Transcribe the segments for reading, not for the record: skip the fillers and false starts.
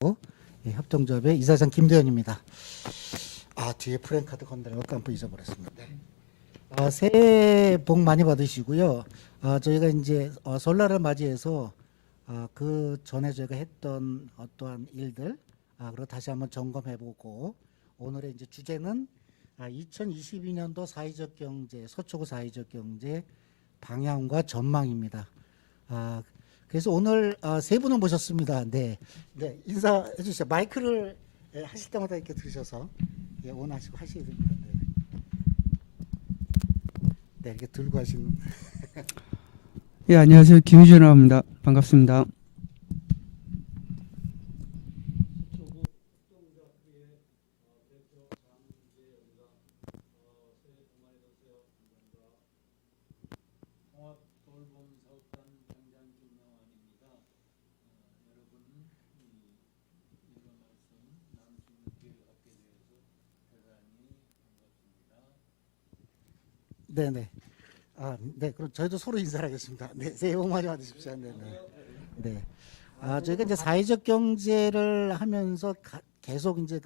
예, 협동조합의 이사장 김대현입니다. 뒤에 프랭카드 건드려서 깜빡 잊어버렸습니다. 새해 복 많이 받으시고요. 저희가 이제 설날을 맞이해서 그 전에 저희가 했던 어떠한 일들 그리고 다시 한번 점검해보고 오늘의 이제 주제는 2022년도 사회적 경제 서초구 사회적 경제 방향과 전망입니다. 그래서 오늘 세 분을 모셨습니다. 네, 인사해 주시죠. 마이크를 하실 때마다 이렇게 들으셔서 원하시고 하셔야 됩니다. 네, 이렇게 들고 하시는. 예, 안녕하세요. 김유준입니다. 반갑습니다. 네네. 네, 그럼 저희도 서로 인사를 하겠습니다. 네, 새해 복 많이 받으십시오. 네. 저희가 이제 사회적 경제를 하면서 계속 이제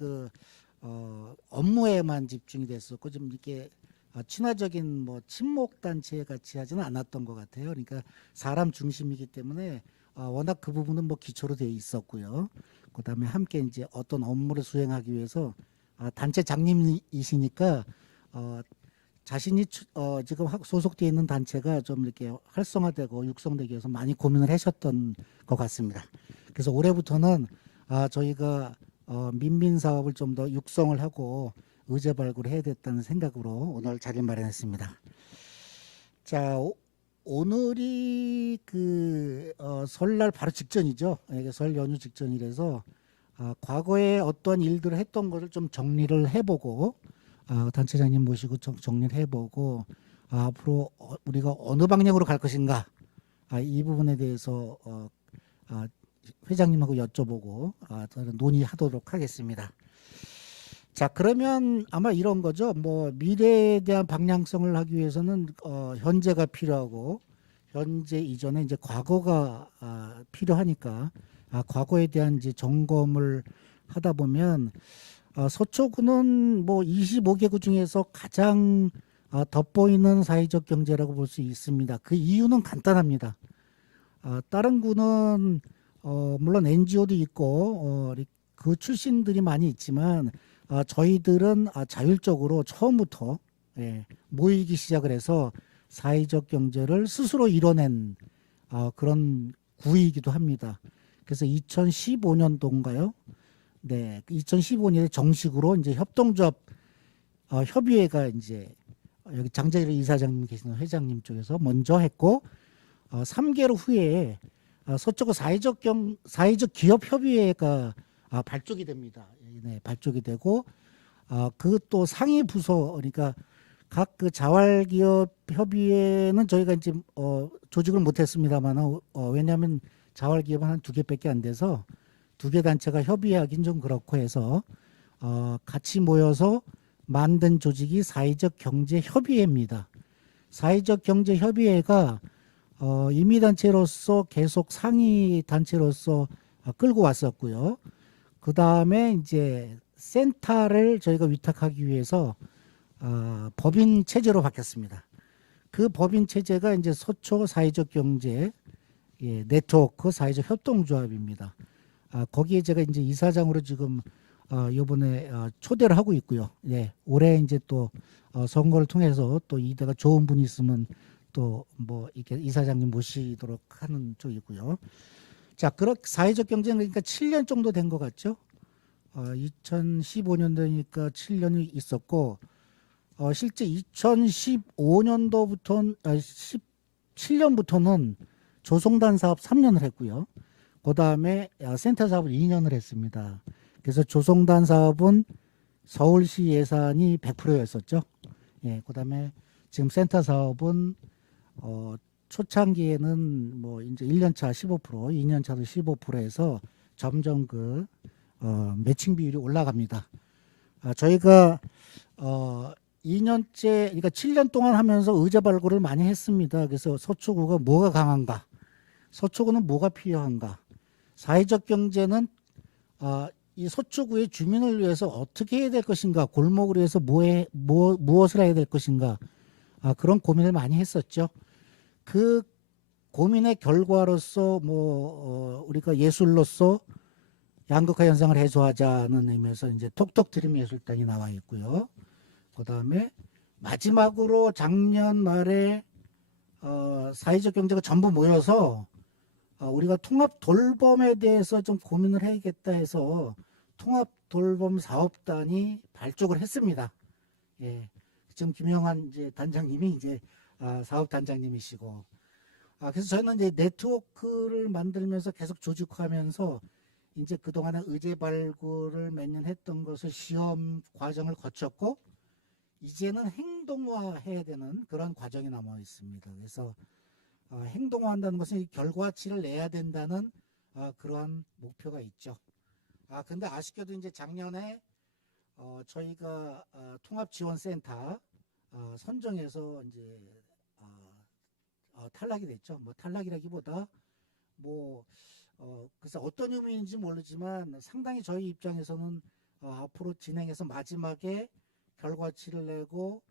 업무에만 집중이 됐었고 좀 이렇게 친화적인 뭐 친목 단체 같이 하지는 않았던 것 같아요. 그러니까 사람 중심이기 때문에 워낙 그 부분은 뭐 기초로 되어 있었고요. 그다음에 함께 이제 어떤 업무를 수행하기 위해서 단체 장님이시니까 자신이 지금 소속되어 있는 단체가 좀 이렇게 활성화되고 육성되기 위해서 많이 고민을 하셨던 것 같습니다. 그래서 올해부터는 저희가 민민 사업을 좀 더 육성을 하고 의제 발굴을 해야 됐다는 생각으로 오늘 자리를 마련했습니다. 자, 오늘이 설날 바로 직전이죠. 이게 설 연휴 직전이라서 과거에 어떤 일들을 했던 것을 좀 정리를 해보고 단체장님 모시고 정리를 해보고 앞으로 우리가 어느 방향으로 갈 것인가 이 부분에 대해서 회장님하고 여쭤보고 논의하도록 하겠습니다. 자, 그러면 아마 이런 거죠. 뭐 미래에 대한 방향성을 하기 위해서는 현재가 필요하고 현재 이전에 이제 과거가 필요하니까 과거에 대한 이제 점검을 하다 보면 서초구는 뭐 25개구 중에서 가장 돋보이는 사회적 경제라고 볼 수 있습니다. 그 이유는 간단합니다. 다른 구는 물론 NGO도 있고 그 출신들이 많이 있지만 저희들은 자율적으로 처음부터 모이기 시작을 해서 사회적 경제를 스스로 이뤄낸 그런 구이기도 합니다. 그래서 2015년도인가요? 네, 2015년에 정식으로 이제 협동조합 협의회가 이제 여기 장재일 이사장님 계시는 회장님 쪽에서 먼저 했고 3개월 후에 서초구 사회적 기업 협의회가 발족이 됩니다. 네, 발족이 되고 그 또 상위 부서 그러니까 각 그 자활기업 협의회는 저희가 이제 조직을 못했습니다만 왜냐하면 자활기업은 한 2개밖에 안 돼서 2개 단체가 협의하긴 좀 그렇고 해서 같이 모여서 만든 조직이 사회적 경제 협의회입니다. 사회적 경제 협의회가 임의단체로서 계속 상위 단체로서 끌고 왔었고요. 그 다음에 이제 센터를 저희가 위탁하기 위해서 법인 체제로 바뀌었습니다. 그 법인 체제가 이제 서초 사회적 경제 네트워크 사회적 협동조합입니다. 거기에 제가 이제 이사장으로 지금 이번에 초대를 하고 있고요. 네, 올해 이제 또 선거를 통해서 또 이대가 좋은 분이 있으면 또 뭐 이렇게 이사장님 모시도록 하는 쪽이고요. 자, 그렇게 사회적 경제는 그러니까 7년 정도 된 것 같죠? 2015년도니까 7년이 있었고 실제 2015년도부터 17년부터는 조성단 사업 3년을 했고요. 그 다음에 센터 사업을 2년을 했습니다. 그래서 조성단 사업은 서울시 예산이 100%였었죠. 예, 그 다음에 지금 센터 사업은 초창기에는 뭐 이제 1년차 15%, 2년차도 15%에서 점점 매칭 비율이 올라갑니다. 저희가 2년째, 그러니까 7년 동안 하면서 의제 발굴을 많이 했습니다. 그래서 서초구가 뭐가 강한가, 서초구는 뭐가 필요한가, 사회적 경제는 이 서초구의 주민을 위해서 어떻게 해야 될 것인가, 골목을 위해서 무엇을 해야 될 것인가, 그런 고민을 많이 했었죠. 그 고민의 결과로서 우리가 예술로서 양극화 현상을 해소하자는 의미에서 이제 톡톡 트림 예술단이 나와 있고요. 그다음에 마지막으로 작년 말에 사회적 경제가 전부 모여서 우리가 통합 돌봄에 대해서 좀 고민을 해야겠다 해서 통합 돌봄 사업단이 발족을 했습니다. 예. 지금 김영환 이제 단장님이 이제 사업 단장님이시고, 그래서 저희는 이제 네트워크를 만들면서 계속 조직하면서 이제 그동안에 의제 발굴을 몇 년 했던 것을 시험 과정을 거쳤고, 이제는 행동화해야 되는 그런 과정이 남아 있습니다. 그래서 행동화한다는 것은 결과치를 내야 된다는 그러한 목표가 있죠. 근데 아쉽게도 이제 작년에 저희가 통합지원센터 선정해서 이제 탈락이 됐죠. 뭐 탈락이라기보다 그래서 어떤 의미인지 모르지만 상당히 저희 입장에서는 앞으로 진행해서 마지막에 결과치를 내고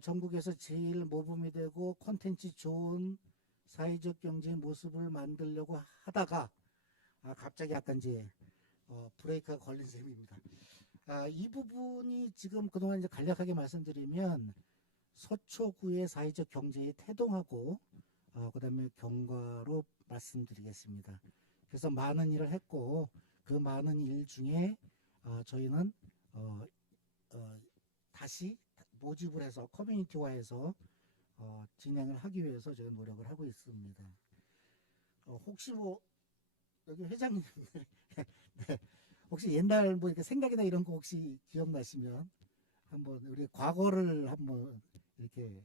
전국에서 제일 모범이 되고 콘텐츠 좋은 사회적 경제의 모습을 만들려고 하다가 갑자기 약간 이제 브레이크가 걸린 셈입니다. 이 부분이 지금 그동안 이제 간략하게 말씀드리면 서초구의 사회적 경제의 태동하고 그다음에 경과로 말씀드리겠습니다. 그래서 많은 일을 했고 그 많은 일 중에 저희는 다시 모집을 해서 커뮤니티화해서 진행을 하기 위해서 저희 노력을 하고 있습니다. 혹시 여기 회장님 네, 혹시 옛날 이렇게 생각이나 이런 거 혹시 기억나시면 한번 우리 과거를 한번 이렇게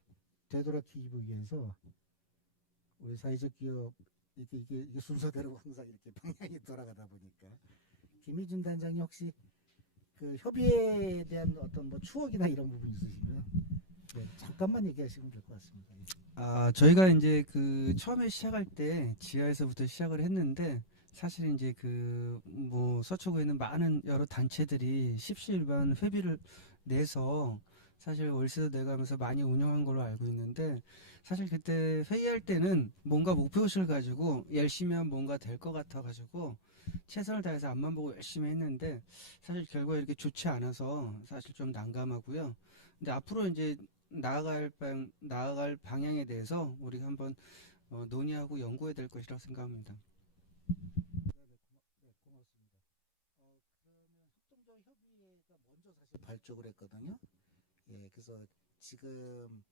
되돌아보기 위해서 우리 사회적 기업 이게 순서대로 항상 이렇게 방향이 돌아가다 보니까 김희준 단장이 혹시 그 협의에 대한 어떤 추억이나 이런 부분 있으시면 잠깐만 얘기하시면 될 것 같습니다. 저희가 이제 그 처음에 시작할 때 지하에서부터 시작을 했는데, 사실 이제 서초구에는 많은 여러 단체들이 십시일반 회비를 내서 사실 월세도 내가면서 많이 운영한 걸로 알고 있는데, 사실 그때 회의할 때는 뭔가 목표의식을 가지고 열심히 하면 뭔가 될 것 같아 가지고 최선을 다해서 앞만 보고 열심히 했는데, 사실 결과 이렇게 좋지 않아서 사실 좀 난감하고요. 근데 앞으로 이제 나아갈 방향에 대해서 우리가 한번 논의하고 연구해야 될 것이라고 생각합니다. 고맙습니다. 그러면 협동조합협의회가 먼저 사실 발족을 했거든요. 예, 그래서 지금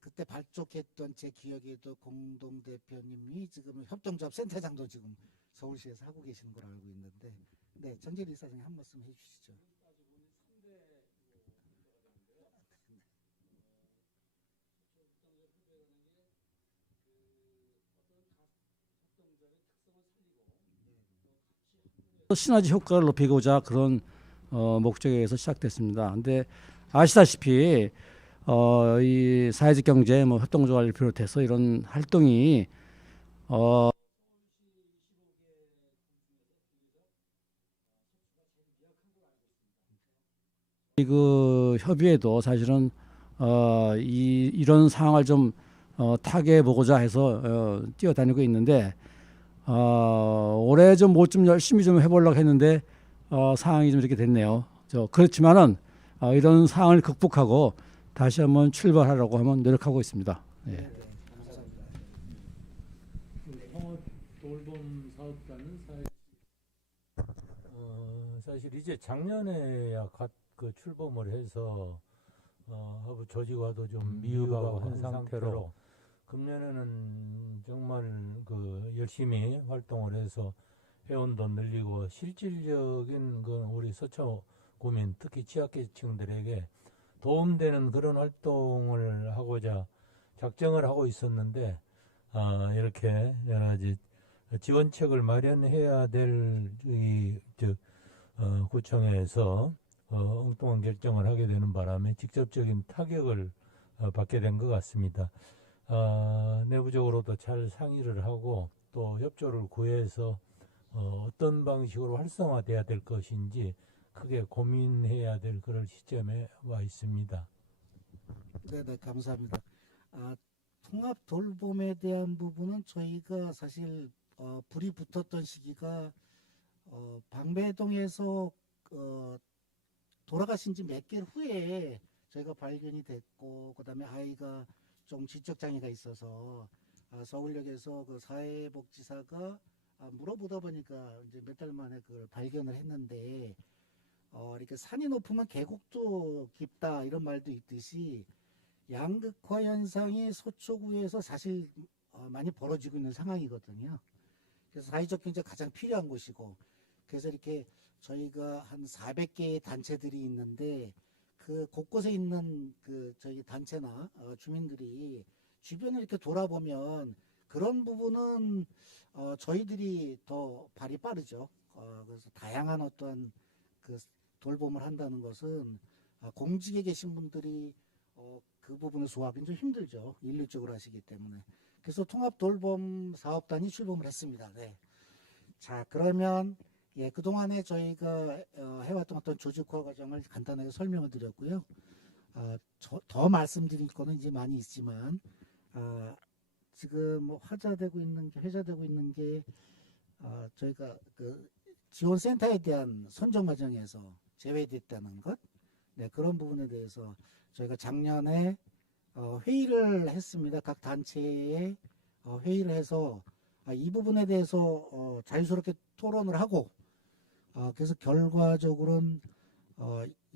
그때 발족했던 제 기억에도 공동 대표님이 지금 협동조합 센터장도 지금 서울시에서 하고 계시는 걸 알고 있는데, 네, 정재리 이사장님 한 말씀 해주시죠. 시너지 효과를 높이고자 그런 목적에 의해서 시작됐습니다. 근데 아시다시피 이 사회적 경제 협동조합을 비롯해서 이런 활동이 그 협의회도 사실은 이런 상황을 좀 타개해 보고자 해서 뛰어다니고 있는데, 올해 좀 열심히 좀 해보려고 했는데 상황이 좀 이렇게 됐네요. 그렇지만은 이런 상황을 극복하고 다시 한번 출발하려고 하면 노력하고 있습니다. 예. 통합 돌봄 사업단은 사실 이제 작년에야 그 출범을 해서 하고 조직화도 좀 미흡하고 한 상태로 금년에는 정말 열심히 활동을 해서 회원도 늘리고 실질적인 우리 서초구민 특히 취약계층들에게 도움되는 그런 활동을 하고자 작정을 하고 있었는데, 이렇게 여러 가지 지원책을 마련해야 될 구청에서 엉뚱한 결정을 하게 되는 바람에 직접적인 타격을 받게 된 것 같습니다. 내부적으로도 잘 상의를 하고 또 협조를 구해서 어떤 방식으로 활성화돼야 될 것인지 크게 고민해야 될 그럴 시점에 와 있습니다. 네네, 감사합니다. 아, 통합 돌봄에 대한 부분은 저희가 사실 불이 붙었던 시기가 방배동에서 돌아가신 지 몇 개월 후에 저희가 발견이 됐고, 그다음에 아이가 좀 지적 장애가 있어서 서울역에서 그 사회복지사가 물어보다 보니까 이제 몇 달 만에 그걸 발견을 했는데, 이렇게 산이 높으면 계곡도 깊다 이런 말도 있듯이 양극화 현상이 서초구에서 사실 많이 벌어지고 있는 상황이거든요. 그래서 사회적 경제가 가장 필요한 곳이고, 그래서 이렇게 저희가 한 400개의 단체들이 있는데 그 곳곳에 있는 그 저희 단체나 주민들이 주변을 이렇게 돌아보면 그런 부분은 저희들이 더 발이 빠르죠. 그래서 다양한 어떤 그 돌봄을 한다는 것은 공직에 계신 분들이 그 부분을 소화하기는 좀 힘들죠. 일률적으로 하시기 때문에. 그래서 통합 돌봄 사업단이 출범을 했습니다. 네. 자, 그러면 예, 그동안에 저희가 해왔던 어떤 조직화 과정을 간단하게 설명을 드렸고요. 더 말씀드릴 거는 이제 많이 있지만, 지금 뭐 회자되고 있는 게, 저희가 그 지원센터에 대한 선정 과정에서 제외됐다는 것, 네, 그런 부분에 대해서 저희가 작년에 회의를 했습니다. 각 단체에 회의를 해서 이 부분에 대해서 자유스럽게 토론을 하고, 그래서 결과적으로는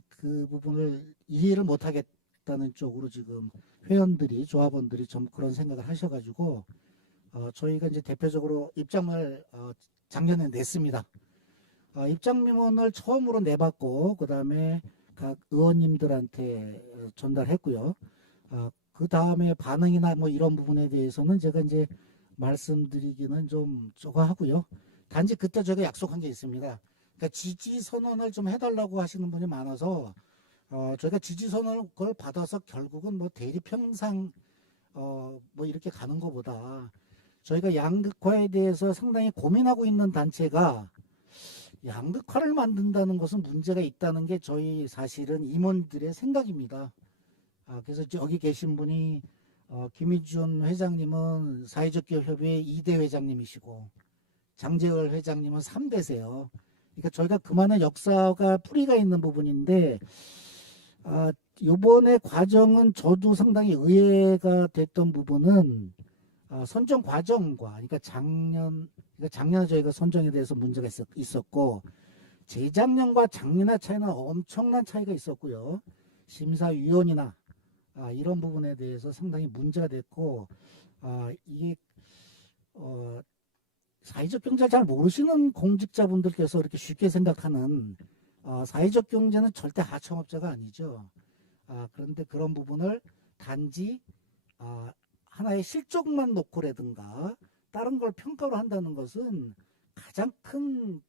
그 부분을 이해를 못하겠다는 쪽으로 지금 회원들이, 조합원들이 좀 그런 생각을 하셔가지고 저희가 이제 대표적으로 입장을 작년에 냈습니다. 입장문을 처음으로 내봤고, 그 다음에 각 의원님들한테 전달했고요. 그 다음에 반응이나 뭐 이런 부분에 대해서는 제가 이제 말씀드리기는 좀 저거 하고요. 단지 그때 저희가 약속한 게 있습니다. 그러니까 지지 선언을 좀 해달라고 하시는 분이 많아서 저희가 지지 선언을 그걸 받아서 결국은 뭐 대립 형상 뭐 이렇게 가는 것보다 저희가 양극화에 대해서 상당히 고민하고 있는 단체가 양극화를 만든다는 것은 문제가 있다는 게 저희 사실은 임원들의 생각입니다. 그래서 여기 계신 분이 김희준 회장님은 사회적 기업 협의회 2대 회장님이시고 장재열 회장님은 3대세요. 그러니까 저희가 그만한 역사가 뿌리가 있는 부분인데 이번에 과정은 저도 상당히 의외가 됐던 부분은 선정 과정과 그러니까 작년에 저희가 선정에 대해서 문제가 있었고 재작년과 작년의 차이는 엄청난 차이가 있었고요. 심사위원이나 이런 부분에 대해서 상당히 문제가 됐고 이게 사회적 경제를 잘 모르시는 공직자분들께서 이렇게 쉽게 생각하는 사회적 경제는 절대 하청업자가 아니죠. 그런데 그런 부분을 단지 하나의 실적만 놓고라든가 다른 걸 평가로 한다는 것은 가장 큰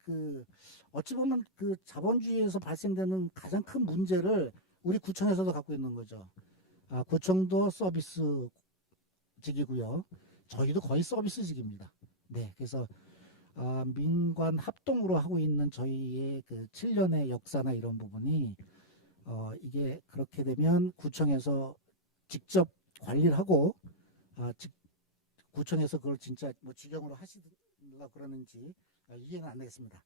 어찌 보면 그 자본주의에서 발생되는 가장 큰 문제를 우리 구청에서도 갖고 있는 거죠. 구청도 서비스직이고요. 저희도 거의 서비스직입니다. 네, 그래서 민관 합동으로 하고 있는 저희의 그 7년의 역사나 이런 부분이 이게 그렇게 되면 구청에서 직접 관리를 하고 구청에서 그걸 진짜 뭐 직영으로 하시든가 그러는지 이해는 안 되겠습니다.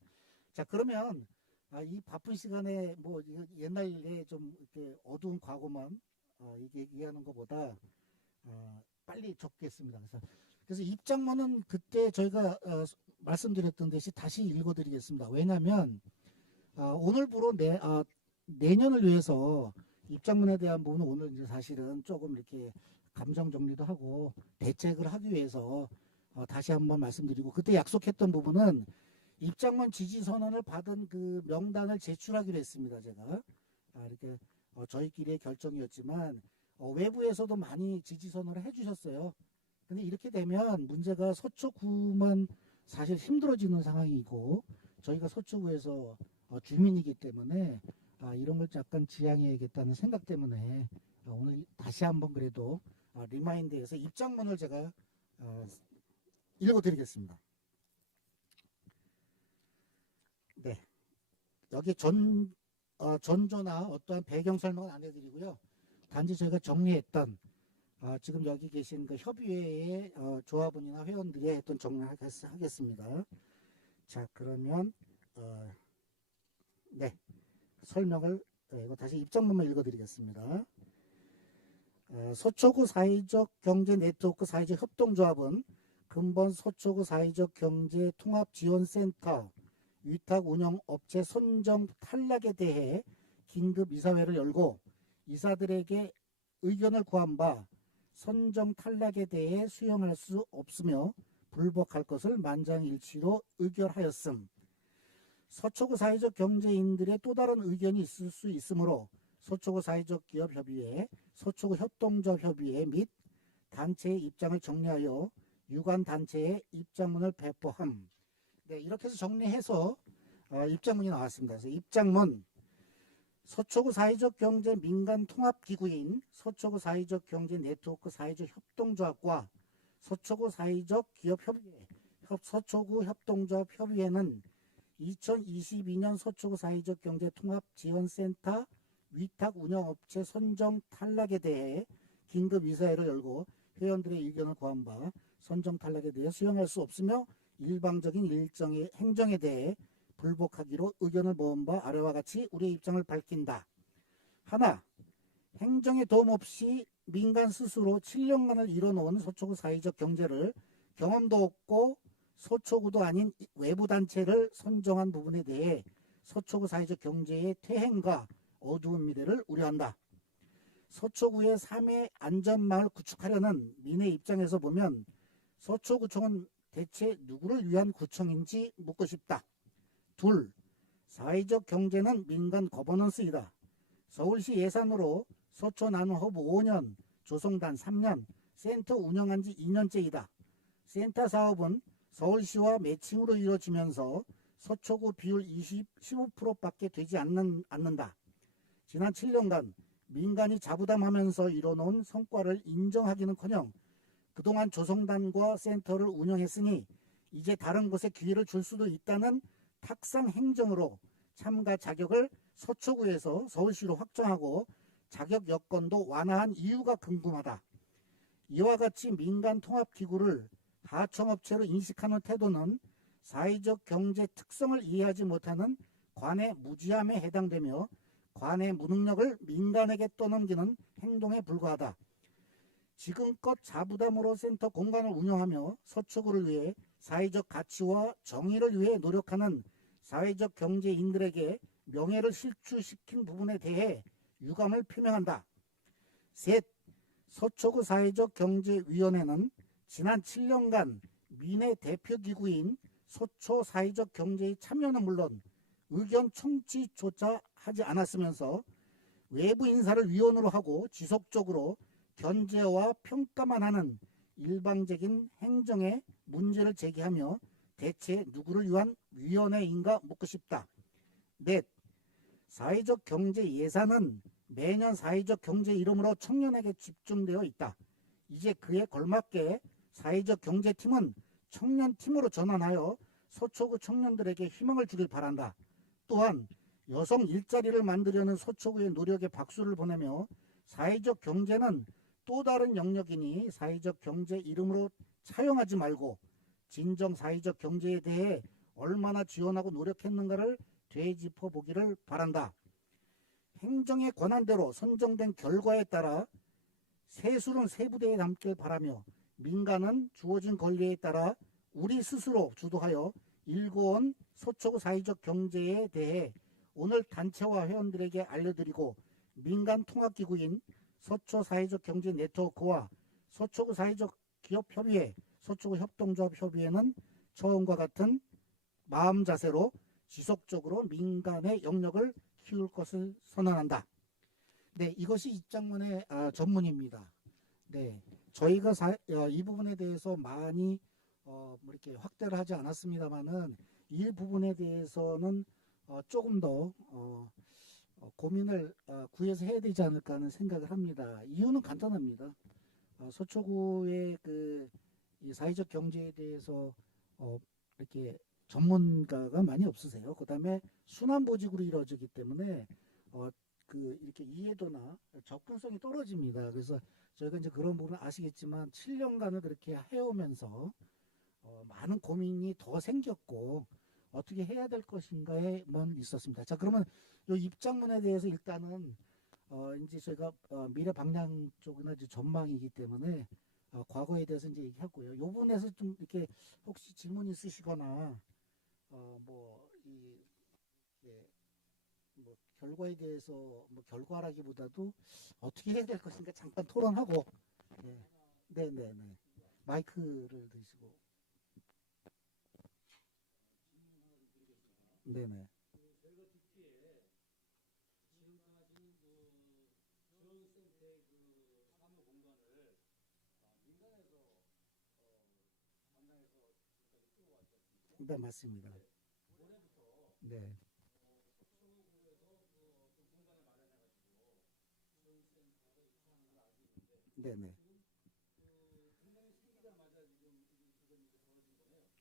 자, 그러면 이 바쁜 시간에 뭐 옛날에 좀 이렇게 어두운 과거만 이게 얘기하는 것보다 빨리 적겠습니다. 그래서 입장문은 그때 저희가 말씀드렸던 듯이 다시 읽어드리겠습니다. 왜냐하면 오늘부로 내년을 위해서 입장문에 대한 부분은 오늘 이제 사실은 조금 이렇게 감정 정리도 하고 대책을 하기 위해서 다시 한번 말씀드리고 그때 약속했던 부분은 입장문 지지 선언을 받은 그 명단을 제출하기로 했습니다. 제가 이렇게 저희끼리의 결정이었지만 외부에서도 많이 지지 선언을 해주셨어요. 근데 이렇게 되면 문제가 서초구만 사실 힘들어지는 상황이고 저희가 서초구에서 주민이기 때문에 이런 걸 약간 지양해야겠다는 생각 때문에 오늘 다시 한번 그래도 리마인드에서 입장문을 제가 읽어드리겠습니다. 여기 전조나 어떠한 배경 설명은 안 해드리고요. 단지 저희가 정리했던 지금 여기 계신 그 협의회의 조합원이나 회원들이 했던 정리하겠습니다. 자, 그러면 네, 설명을 이거 다시 입장문만 읽어드리겠습니다. 서초구 사회적 경제 네트워크 사회적 협동조합은 근본 서초구 사회적 경제 통합지원센터 위탁 운영 업체 선정 탈락에 대해 긴급 이사회를 열고 이사들에게 의견을 구한 바 선정 탈락에 대해 수용할 수 없으며 불복할 것을 만장일치로 의결하였음. 서초구 사회적 경제인들의 또 다른 의견이 있을 수 있으므로 서초구 사회적 기업 협의회, 서초구 협동조합 협의회 및 단체의 입장을 정리하여 유관 단체에 입장문을 배포함. 네, 이렇게 해서 정리해서 입장문이 나왔습니다. 그래서 입장문, 서초구 사회적 경제 민간 통합 기구인 서초구 사회적 경제 네트워크 사회적 협동조합과 서초구 사회적 기업 협의회, 서초구 협동조합 협의회는 2022년 서초구 사회적 경제 통합 지원센터 위탁 운영업체 선정 탈락에 대해 긴급 이사회를 열고 회원들의 의견을 구한 바 선정 탈락에 대해 수용할 수 없으며 일방적인 일정의 행정에 대해 불복하기로 의견을 모은 바 아래와 같이 우리의 입장을 밝힌다. 하나, 행정의 도움 없이 민간 스스로 7년간을 이뤄놓은 서초구 사회적 경제를 경험도 없고 서초구도 아닌 외부 단체를 선정한 부분에 대해 서초구 사회적 경제의 퇴행과 어두운 미래를 우려한다. 서초구의 3회 안전마을 구축하려는 민의 입장에서 보면 서초구청은 대체 누구를 위한 구청인지 묻고 싶다. 둘, 사회적 경제는 민간 거버넌스이다. 서울시 예산으로 서초 나눔허브 5년, 조성단 3년, 센터 운영한 지 2년째이다. 센터 사업은 서울시와 매칭으로 이루어지면서 서초구 비율 15%밖에 되지 않는다. 지난 7년간 민간이 자부담하면서 이뤄놓은 성과를 인정하기는커녕 그동안 조성단과 센터를 운영했으니 이제 다른 곳에 기회를 줄 수도 있다는 탁상 행정으로 참가 자격을 서초구에서 서울시로 확정하고 자격 여건도 완화한 이유가 궁금하다. 이와 같이 민간 통합기구를 하청업체로 인식하는 태도는 사회적 경제 특성을 이해하지 못하는 관의 무지함에 해당되며 관의 무능력을 민간에게 떠넘기는 행동에 불과하다. 지금껏 자부담으로 센터 공간을 운영하며 서초구를 위해 사회적 가치와 정의를 위해 노력하는 사회적 경제인들에게 명예를 실추시킨 부분에 대해 유감을 표명한다. 셋, 서초구 사회적 경제위원회는 지난 7년간 민의 대표기구인 서초 사회적 경제의 참여는 물론 의견 청취조차 하지 않았으면서 외부 인사를 위원으로 하고 지속적으로 견제와 평가만 하는 일방적인 행정에 문제를 제기하며 대체 누구를 위한 위원회인가 묻고 싶다. 넷, 사회적 경제 예산은 매년 사회적 경제 이름으로 청년에게 집중되어 있다. 이제 그에 걸맞게 사회적 경제팀은 청년팀으로 전환하여 서초구 청년들에게 희망을 주길 바란다. 또한 여성 일자리를 만들려는 서초구의 노력에 박수를 보내며 사회적 경제는 또 다른 영역이니 사회적 경제 이름으로 차용하지 말고 진정 사회적 경제에 대해 얼마나 지원하고 노력했는가를 되짚어 보기를 바란다. 행정의 권한대로 선정된 결과에 따라 세술은 세부대에 남길 바라며 민간은 주어진 권리에 따라 우리 스스로 주도하여 일궈온 서초구 사회적 경제에 대해 오늘 단체와 회원들에게 알려드리고 민간 통합기구인 서초 사회적 경제 네트워크와 서초구 사회적 기업협의회, 서초구 협동조합협의회는 처음과 같은 마음 자세로 지속적으로 민간의 영역을 키울 것을 선언한다. 네, 이것이 입장문의 전문입니다. 네, 저희가 이 부분에 대해서 많이 이렇게 확대를 하지 않았습니다만은 이 부분에 대해서는 조금 더 고민을 구해서 해야 되지 않을까 하는 생각을 합니다. 이유는 간단합니다. 서초구의 이 사회적 경제에 대해서 이렇게 전문가가 많이 없으세요. 그다음에 순환보직으로 이루어지기 때문에 이렇게 이해도나 접근성이 떨어집니다. 그래서 저희가 이제 그런 부분 아시겠지만 7년간을 그렇게 해오면서 많은 고민이 더 생겼고 어떻게 해야 될 것인가에만 있었습니다. 자, 그러면 이 입장문에 대해서 일단은 이제 저희가 미래 방향 쪽이나 이제 전망이기 때문에 과거에 대해서 이제 얘기하고요. 이 부분에서 좀 이렇게 혹시 질문 있으시거나 뭐 결과에 대해서 뭐 결과라기보다도 어떻게 해야 될 것인가 잠깐 토론하고 네네네 마이크를 드시고 네네 네 맞습니다. 네 네네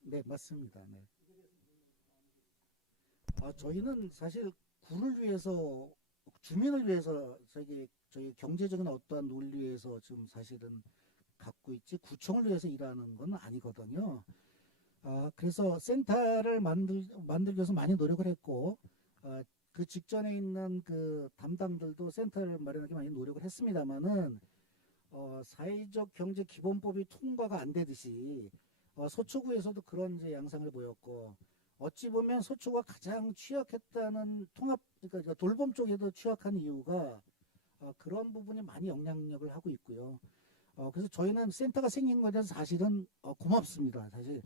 네 맞습니다. 네. 저희는 사실 군을 위해서 주민을 위해서 저희 경제적인 어떠한 논리에서 지금 사실은 갖고 있지 구청을 위해서 일하는 건 아니거든요. 그래서 센터를 만들기 위해서 많이 노력을 했고 그 직전에 있는 그 담당들도 센터를 마련하기 많이 노력을 했습니다만은 사회적 경제 기본법이 통과가 안 되듯이 서초구에서도 그런 이제 양상을 보였고 어찌 보면 서초구가 가장 취약했다는 그러니까 돌봄 쪽에도 취약한 이유가 그런 부분이 많이 영향력을 하고 있고요. 그래서 저희는 센터가 생긴 것에 대해서 사실은 고맙습니다. 사실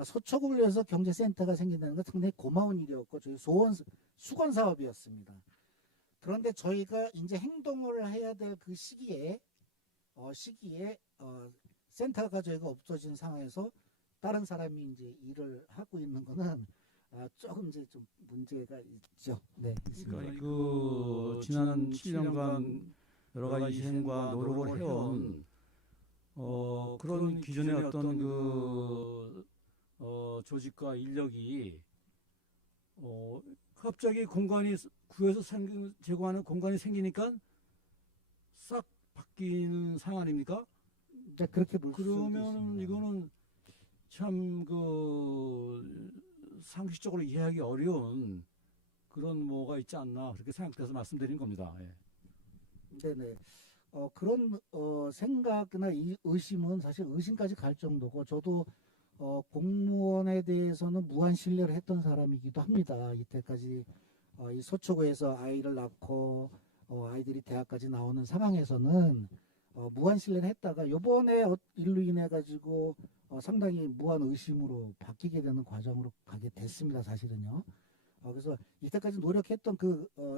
서초구를 위해서 경제센터가 생긴다는 건 상당히 고마운 일이었고 저희 수건 사업이었습니다. 그런데 저희가 이제 행동을 해야 될 그 시기에 센터가 저희가 없어진 상황에서 다른 사람이 이제 일을 하고 있는 거는 조금 이제 좀 문제가 있죠. 네. 그러니까 그 지난 7년간 여러 가지 희생과 노력을 해온 그런 기존의 어떤 조직과 인력이 갑자기 공간이 구에서 제공하는 공간이 생기니까 싹 바뀌는 상황 아닙니까? 네, 그렇게 볼 수도 그러면 있습니다. 이거는 참 상식적으로 이해하기 어려운 그런 뭐가 있지 않나 그렇게 생각돼서 말씀드린 겁니다. 예. 네네. 그런 생각이나 이 의심은 사실 의심까지 갈 정도고 저도 공무원에 대해서는 무한 신뢰를 했던 사람이기도 합니다. 이때까지 이 서초구에서 아이를 낳고 아이들이 대학까지 나오는 상황에서는 무한 신뢰를 했다가 이번에 일로 인해 가지고 상당히 무한 의심으로 바뀌게 되는 과정으로 가게 됐습니다. 사실은요. 그래서 이때까지 노력했던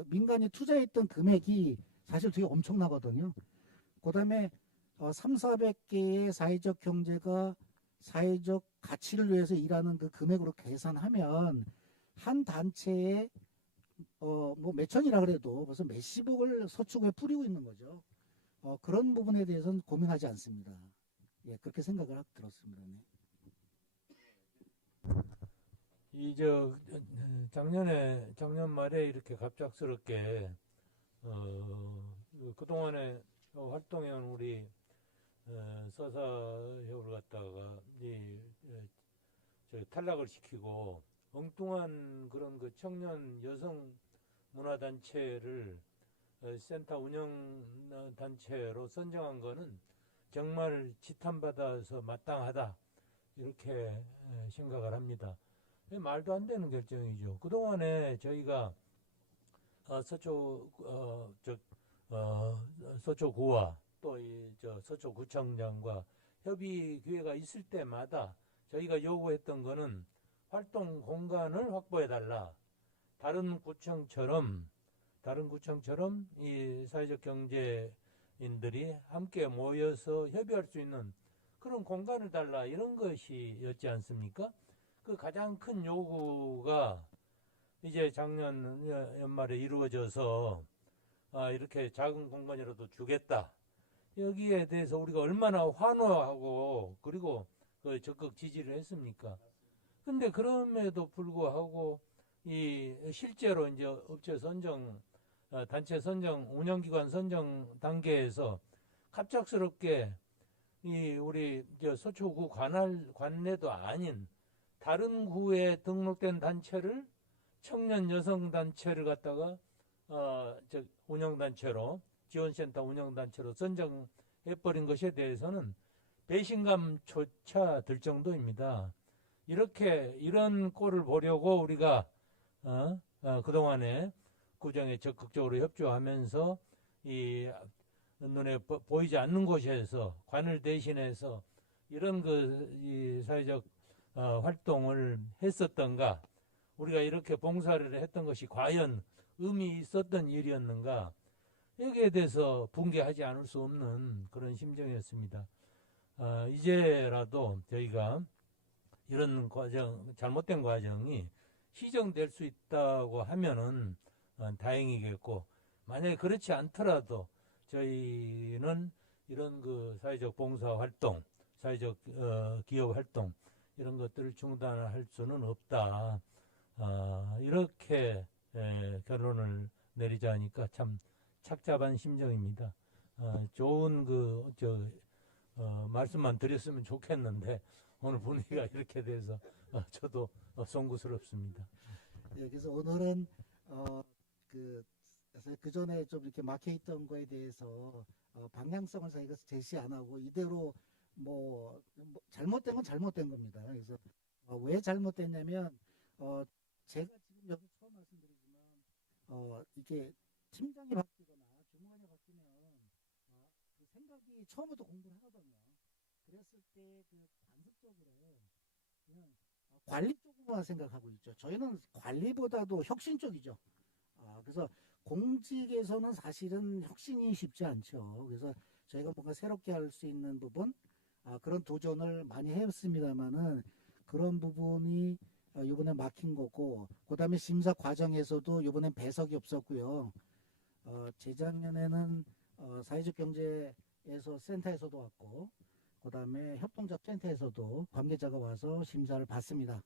민간이 투자했던 금액이 사실 되게 엄청나거든요. 그다음에 3, 400개의 사회적 경제가 사회적 가치를 위해서 일하는 그 금액으로 계산하면 한 단체에 뭐 몇천이라 그래도 벌써 몇십억을 서초구에 뿌리고 있는 거죠. 그런 부분에 대해서는 고민하지 않습니다. 예, 그렇게 생각을 들었습니다. 네. 작년 말에 이렇게 갑작스럽게 그동안에 활동해온 우리 서사협을 갖다가 탈락을 시키고 엉뚱한 그런 그 청년 여성 문화단체를 센터 운영 단체로 선정한 거는 정말 지탄받아서 마땅하다 이렇게 생각을 합니다. 말도 안 되는 결정이죠. 그동안에 저희가 서초구와 또 서초구청장과 협의 기회가 있을 때마다 저희가 요구했던 거는 활동 공간을 확보해달라. 다른 구청처럼 이 사회적 경제인들이 함께 모여서 협의할 수 있는 그런 공간을 달라 이런 것이었지 않습니까? 그 가장 큰 요구가 이제 작년 연말에 이루어져서 이렇게 작은 공간이라도 주겠다. 여기에 대해서 우리가 얼마나 환호하고 그리고 적극 지지를 했습니까? 근데 그럼에도 불구하고 이 실제로 이제 업체 선정, 단체 선정, 운영기관 선정 단계에서 갑작스럽게 이 우리 저 서초구 관내도 아닌 다른 구에 등록된 단체를 청년 여성 단체를 갖다가 저 운영단체로 지원센터 운영단체로 선정해버린 것에 대해서는 배신감조차 들 정도입니다. 이런 꼴을 보려고 우리가 그동안에 구정에 적극적으로 협조하면서 이 눈에 보이지 않는 곳에서 관을 대신해서 이런 이 사회적 활동을 했었던가, 우리가 이렇게 봉사를 했던 것이 과연 의미 있었던 일이었는가, 여기에 대해서 분개하지 않을 수 없는 그런 심정이었습니다. 이제라도 저희가 이런 잘못된 과정이 시정될 수 있다고 하면은 다행이겠고, 만약에 그렇지 않더라도 저희는 이런 그 사회적 봉사 활동, 사회적 기업 활동 이런 것들을 중단할 수는 없다. 이렇게 결론을 내리자 하니까 참 착잡한 심정입니다. 좋은 말씀만 드렸으면 좋겠는데 오늘 분위기가 이렇게 돼서 저도 송구스럽습니다. 예, 그래서 오늘은 그 전에 좀 이렇게 막혀 있던 거에 대해서 방향성을 저희가 제시 안 하고 이대로 뭐 잘못된 건 잘못된 겁니다. 그래서 왜 잘못됐냐면 제가 지금 여기 처음 말씀드리지만 이게 팀장이 바뀌거나 주무관이 바뀌면 그 생각이 처음부터 공부를 하거든요. 그랬을 때 그 관습적으로 그냥 관리 쪽으로만 생각하고 있죠. 저희는 관리보다도 혁신 쪽이죠. 그래서 공직에서는 사실은 혁신이 쉽지 않죠. 그래서 저희가 뭔가 새롭게 할 수 있는 부분, 그런 도전을 많이 했습니다만은 그런 부분이 이번에 막힌 거고, 그 다음에 심사 과정에서도 이번엔 배석이 없었고요. 재작년에는 사회적 경제에서 센터에서도 왔고, 그 다음에 협동조합 센터에서도 관계자가 와서 심사를 받습니다.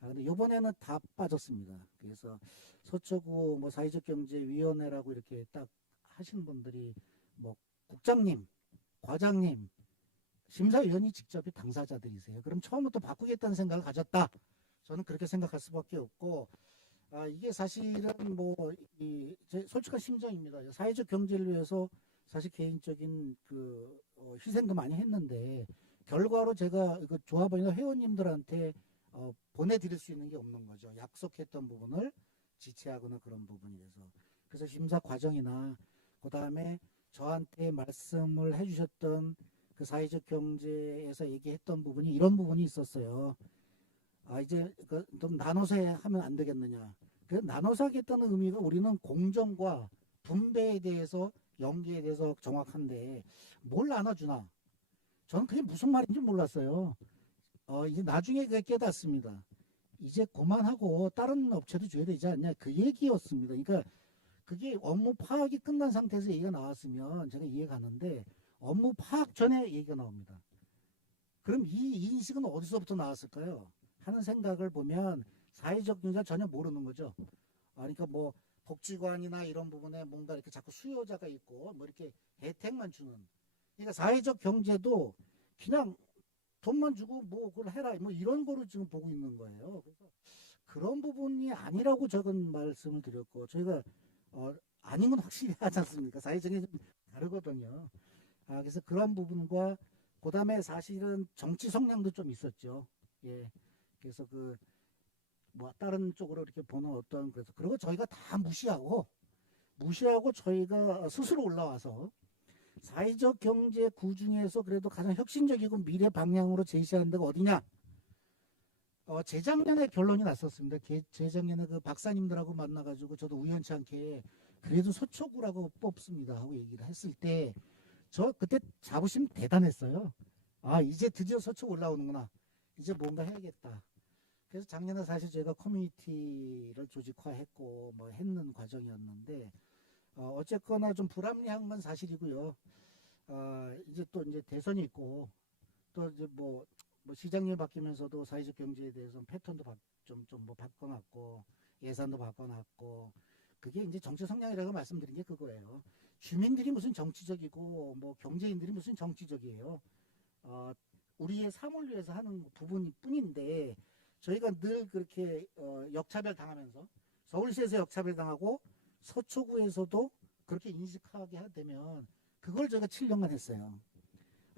근데 이번에는 다 빠졌습니다. 그래서 서초구 뭐 사회적 경제위원회라고 이렇게 딱 하신 분들이 뭐 국장님, 과장님, 심사위원이 직접 당사자들이세요. 그럼 처음부터 바꾸겠다는 생각을 가졌다. 저는 그렇게 생각할 수밖에 없고, 이게 사실은 제 솔직한 심정입니다. 사회적 경제를 위해서 사실 개인적인 희생도 많이 했는데, 결과로 제가 조합원이나 회원님들한테 보내드릴 수 있는 게 없는 거죠. 약속했던 부분을 지체하거나 그런 부분이라서. 그래서 심사 과정이나 그 다음에 저한테 말씀을 해주셨던 그 사회적 경제에서 얘기했던 부분이 이런 부분이 있었어요. 이제 좀 나눠서 하면 안 되겠느냐. 그 나눠서 하겠다는 의미가 우리는 공정과 분배에 대해서 연계에 대해서 정확한데 뭘 나눠주나. 저는 그게 무슨 말인지 몰랐어요. 이제 나중에 그게 깨닫습니다. 이제 그만하고 다른 업체도 줘야 되지 않냐. 그 얘기였습니다. 그러니까 그게 업무 파악이 끝난 상태에서 얘기가 나왔으면 제가 이해가는데 업무 파악 전에 얘기가 나옵니다. 그럼 이 인식은 어디서부터 나왔을까요? 하는 생각을 보면 사회적 경제가 전혀 모르는 거죠. 그러니까 뭐 복지관이나 이런 부분에 뭔가 이렇게 자꾸 수요자가 있고 뭐 이렇게 혜택만 주는. 그러니까 사회적 경제도 그냥 돈만 주고 뭐 그걸 해라 뭐 이런 거를 지금 보고 있는 거예요. 그래서 그런 부분이 아니라고 저건 말씀을 드렸고 저희가 아닌 건 확실히 하지 않습니까? 사회적인 좀 다르거든요. 그래서 그런 부분과 그다음에 사실은 정치 성향도 좀 있었죠. 예. 그래서 뭐 다른 쪽으로 이렇게 보는 그래서 그리고 저희가 다 무시하고 저희가 스스로 올라와서 사회적 경제 구 중에서 그래도 가장 혁신적이고 미래 방향으로 제시하는 데가 어디냐? 재작년에 결론이 났었습니다. 재작년에 그 박사님들하고 만나가지고 저도 우연치 않게 그래도 서초구라고 뽑습니다 하고 얘기를 했을 때 저 그때 자부심 대단했어요. 이제 드디어 서초구 올라오는구나. 이제 뭔가 해야겠다. 그래서 작년에 사실 제가 커뮤니티를 조직화했고 뭐 했는 과정이었는데 어쨌거나 좀 불합리한 건 사실이고요. 이제 또 이제 대선이 있고 또 이제 뭐 뭐 시장님이 바뀌면서도 사회적 경제에 대해서 패턴도 좀 뭐 바꿔놨고 예산도 바꿔놨고 그게 이제 정치 성향이라고 말씀드린 게 그거예요. 주민들이 무슨 정치적이고 뭐 경제인들이 무슨 정치적이에요. 우리의 삶을 위해서 하는 부분일 뿐인데 저희가 늘 그렇게 역차별 당하면서 서울시에서 역차별 당하고 서초구에서도 그렇게 인식하게 되면 그걸 저희가 7년간 했어요.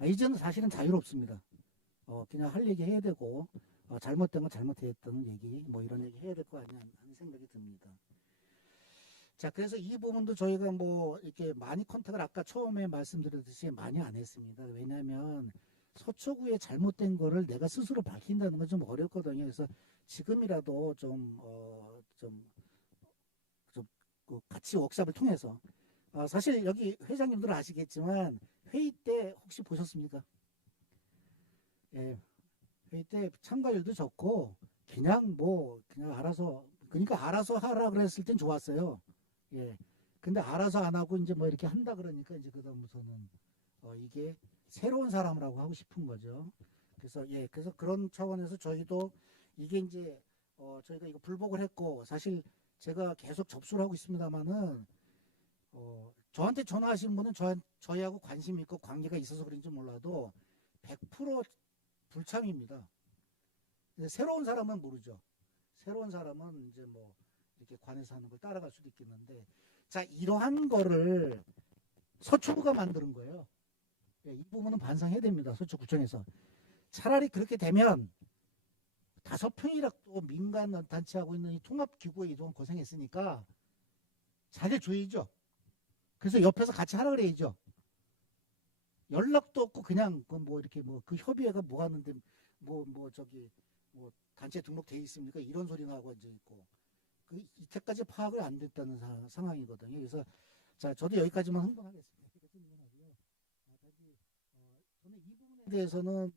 이제는 사실은 자유롭습니다. 그냥 할 얘기 해야 되고 잘못된 건 잘못했다는 얘기 뭐 이런 얘기 해야 될 거 아니야 하는 생각이 듭니다. 자, 그래서 이 부분도 저희가 뭐 이렇게 많이 컨택을 아까 처음에 말씀드렸듯이 많이 안 했습니다. 왜냐하면 서초구에 잘못된 거를 내가 스스로 밝힌다는 건 좀 어렵거든요. 그래서 지금이라도 그 같이 워크숍을 통해서 사실 여기 회장님들은 아시겠지만 회의 때 혹시 보셨습니까? 예, 회의 때 참가율도 적고 그냥 알아서 그러니까 알아서 하라 그랬을 땐 좋았어요. 예. 근데 알아서 안 하고 이제 뭐 이렇게 한다 그러니까 이제 그다음부터는 이게 새로운 사람이라고 하고 싶은 거죠. 그래서 그런 차원에서 저희도 이게 이제 저희가 이거 불복을 했고 사실 제가 계속 접수를 하고 있습니다만은 저한테 전화하신 분은 저희하고 관심 있고 관계가 있어서 그런지 몰라도 100% 불참입니다. 근데 새로운 사람은 모르죠. 새로운 사람은 이제 뭐 이렇게 관에서 하는 걸 따라갈 수도 있겠는데 자 이러한 거를 서초구가 만드는 거예요. 이 부분은 반성해야 됩니다. 서초구청에서 차라리 그렇게 되면 5평이라도 민간 단체하고 있는 이 통합기구에 이동안 고생했으니까 잘해줘야죠. 그래서 옆에서 같이 하라 그래야죠. 연락도 없고 그냥 뭐 이렇게 뭐 그 협의회가 뭐 하는데 뭐 단체 등록돼 있습니까? 이런 소리나 하고 앉아 있고 그 이때까지 파악을 안 됐다는 상황이거든요. 그래서 자 저도 여기까지만 흥분하겠습니다. 저는 이 부분에 대해서는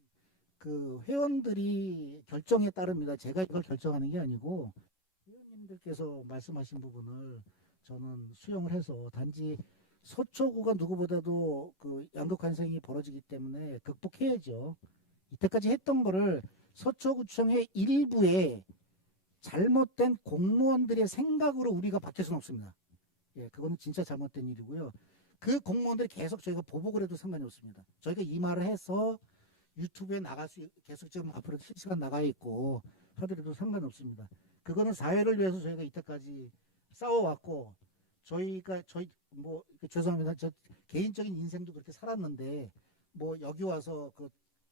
그 회원들이 결정에 따릅니다. 제가 이걸 결정하는 게 아니고 회원님들께서 말씀하신 부분을 저는 수용을 해서 단지 서초구가 누구보다도 그 양극환생이 벌어지기 때문에 극복해야죠. 이때까지 했던 거를 서초구청의 일부에 잘못된 공무원들의 생각으로 우리가 바뀔 수는 없습니다. 예, 그거는 진짜 잘못된 일이고요. 그 공무원들이 계속 저희가 보복을 해도 상관이 없습니다. 저희가 이 말을 해서 유튜브에 나갈 수 계속 지금 앞으로 실시간 나가 있고 하더라도 상관없습니다. 그거는 사회를 위해서 저희가 이때까지 싸워왔고 저희 뭐 죄송합니다. 저 개인적인 인생도 그렇게 살았는데 뭐 여기 와서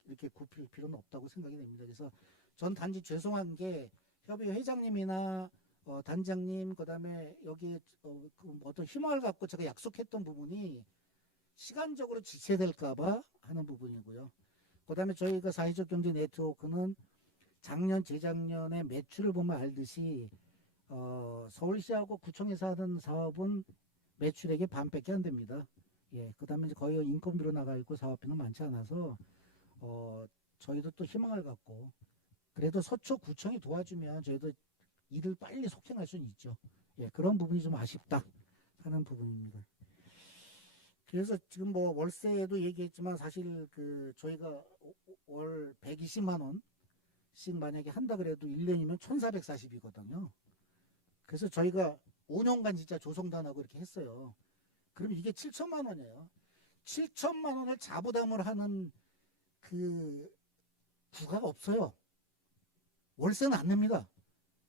이렇게 굽힐 필요는 없다고 생각이 됩니다. 그래서 전 단지 죄송한 게 협의 회장님이나 단장님 그다음에 여기 어떤 희망을 갖고 제가 약속했던 부분이 시간적으로 지체될까봐 하는 부분이고요. 그다음에 저희가 사회적 경제 네트워크는 작년 재작년에 매출을 보면 알듯이 서울시하고 구청에서 하던 사업은 매출액의 반밖에 안 됩니다. 예, 그다음에 이제 거의 인건비로 나가 있고 사업비는 많지 않아서 저희도 또 희망을 갖고 그래도 서초구청이 도와주면 저희도 일을 빨리 속행할 수는 있죠. 예, 그런 부분이 좀 아쉽다 하는 부분입니다. 그래서 지금 뭐 월세도 얘기했지만 사실 그 저희가 월 120만 원씩 만약에 한다 그래도 1년이면 1,440이거든요. 그래서 저희가 5년간 진짜 조성단하고 이렇게 했어요. 그럼 이게 7천만 원이에요. 7천만 원을 자부담을 하는 그 부가가 없어요. 월세는 안 냅니다.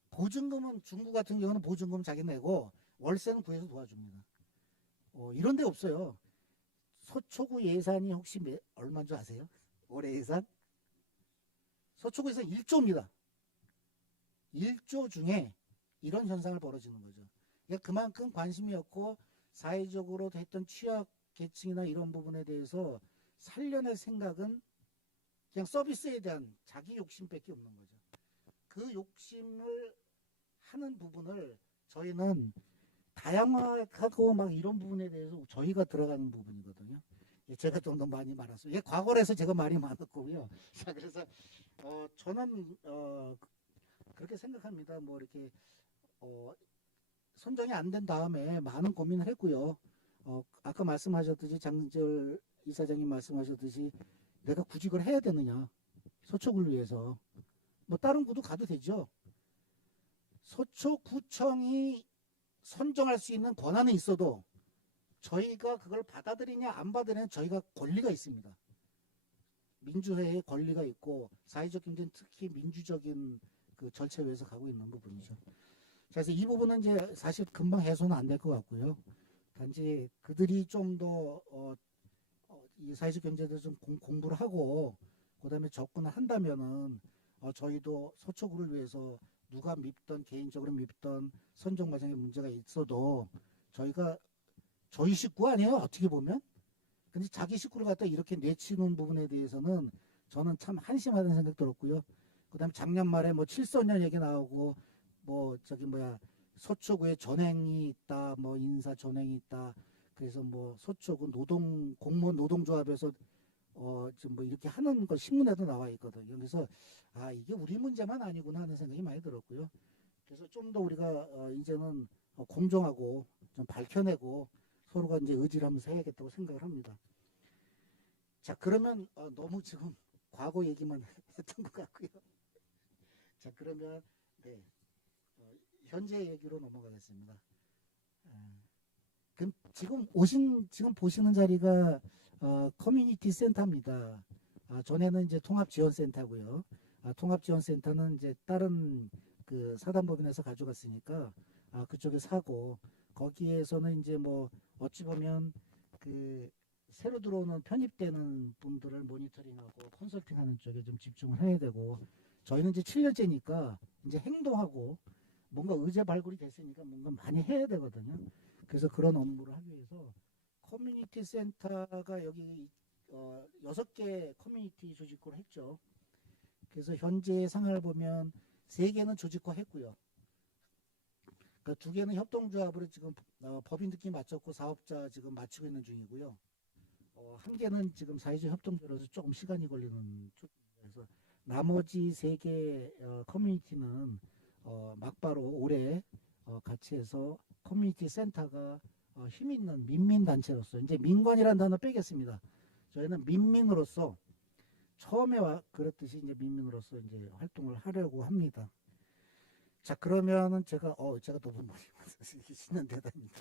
보증금은 중구 같은 경우는 보증금 자기 내고 월세는 구에서 도와줍니다. 이런 데 없어요. 서초구 예산이 혹시 얼마인 줄 아세요? 올해 예산? 서초구 예산 1조입니다. 1조 중에 이런 현상을 벌어지는 거죠. 그러니까 그만큼 관심이 없고 사회적으로 했던 취약 계층이나 이런 부분에 대해서 살려낼 생각은 그냥 서비스에 대한 자기 욕심밖에 없는 거죠. 그 욕심을 하는 부분을 저희는 다양화하고 막 이런 부분에 대해서 저희가 들어가는 부분이거든요. 제가 좀 더 많이 말았어요. 과거에서 제가 말이 많았고요. 자, 그래서 저는 그렇게 생각합니다. 뭐 이렇게 선정이 안 된 다음에 많은 고민을 했고요. 아까 말씀하셨듯이 장진철 이사장님 말씀하셨듯이 내가 구직을 해야 되느냐 서초구를 위해서 뭐 다른 구도 가도 되죠. 서초구청이 선정할 수 있는 권한은 있어도 저희가 그걸 받아들이냐 안 받아들이냐 저희가 권리가 있습니다. 민주회의 권리가 있고 사회적 경제는 특히 민주적인 그 절차에 의해서 가고 있는 부분이죠. 그래서 이 부분은 이제 사실 금방 해소는 안 될 것 같고요. 단지 그들이 좀 더 이 사회적 경제에 대해서 좀 공부를 하고 그다음에 접근을 한다면은 저희도 서초구를 위해서 누가 밉던 개인적으로 밉던 선정 과정에 문제가 있어도 저희가 저희 식구 아니에요 어떻게 보면. 근데 자기 식구를 갖다 이렇게 내치는 부분에 대해서는 저는 참 한심하다는 생각 들었고요. 그다음에 작년 말에 뭐 7선년 얘기 나오고 뭐 저기 뭐야 서초구에 전행이 있다, 뭐 인사 전행이 있다. 그래서 뭐 서초구 공무원 노동조합에서 지금 뭐 이렇게 하는 거 신문에도 나와 있거든요. 그래서 이게 우리 문제만 아니구나 하는 생각이 많이 들었고요. 그래서 좀 더 우리가 이제는 공정하고 좀 밝혀내고 서로가 이제 의지를 하면서 해야겠다고 생각을 합니다. 자, 그러면 너무 지금 과거 얘기만 했던 것 같고요. 자, 그러면 네, 현재 얘기로 넘어가겠습니다. 그럼 지금 보시는 자리가 커뮤니티 센터입니다. 전에는 이제 통합지원센터고요. 통합지원센터는 이제 다른 그 사단법인에서 가져갔으니까 그쪽에 사고 거기에서는 이제 뭐 어찌 보면 그 새로 들어오는 편입되는 분들을 모니터링하고 컨설팅하는 쪽에 좀 집중을 해야 되고 저희는 이제 7년째니까 이제 행동하고 뭔가 의제 발굴이 됐으니까 뭔가 많이 해야 되거든요. 그래서 그런 업무를 하기 위해서 커뮤니티 센터가 여기 6개 커뮤니티 조직구를 했죠. 그래서 현재 상황을 보면 3개는 조직화 했고요. 그러니까 2개는 협동조합으로 지금 법인 등기 마쳤고 사업자 지금 마치고 있는 중이고요. 1개는 지금 사회적 협동조라서 조금 시간이 걸리는 쪽입니다. 그래서 나머지 3개 커뮤니티는 막바로 올해 같이 해서 커뮤니티 센터가 힘 있는 민민단체로서 이제 민관이라는 단어 빼겠습니다. 저희는 민민으로서 처음에 그랬듯이 이제 민민으로서 이제 활동을 하려고 합니다. 자, 그러면은 제가 너무 머리 이게 신난 대단입니다.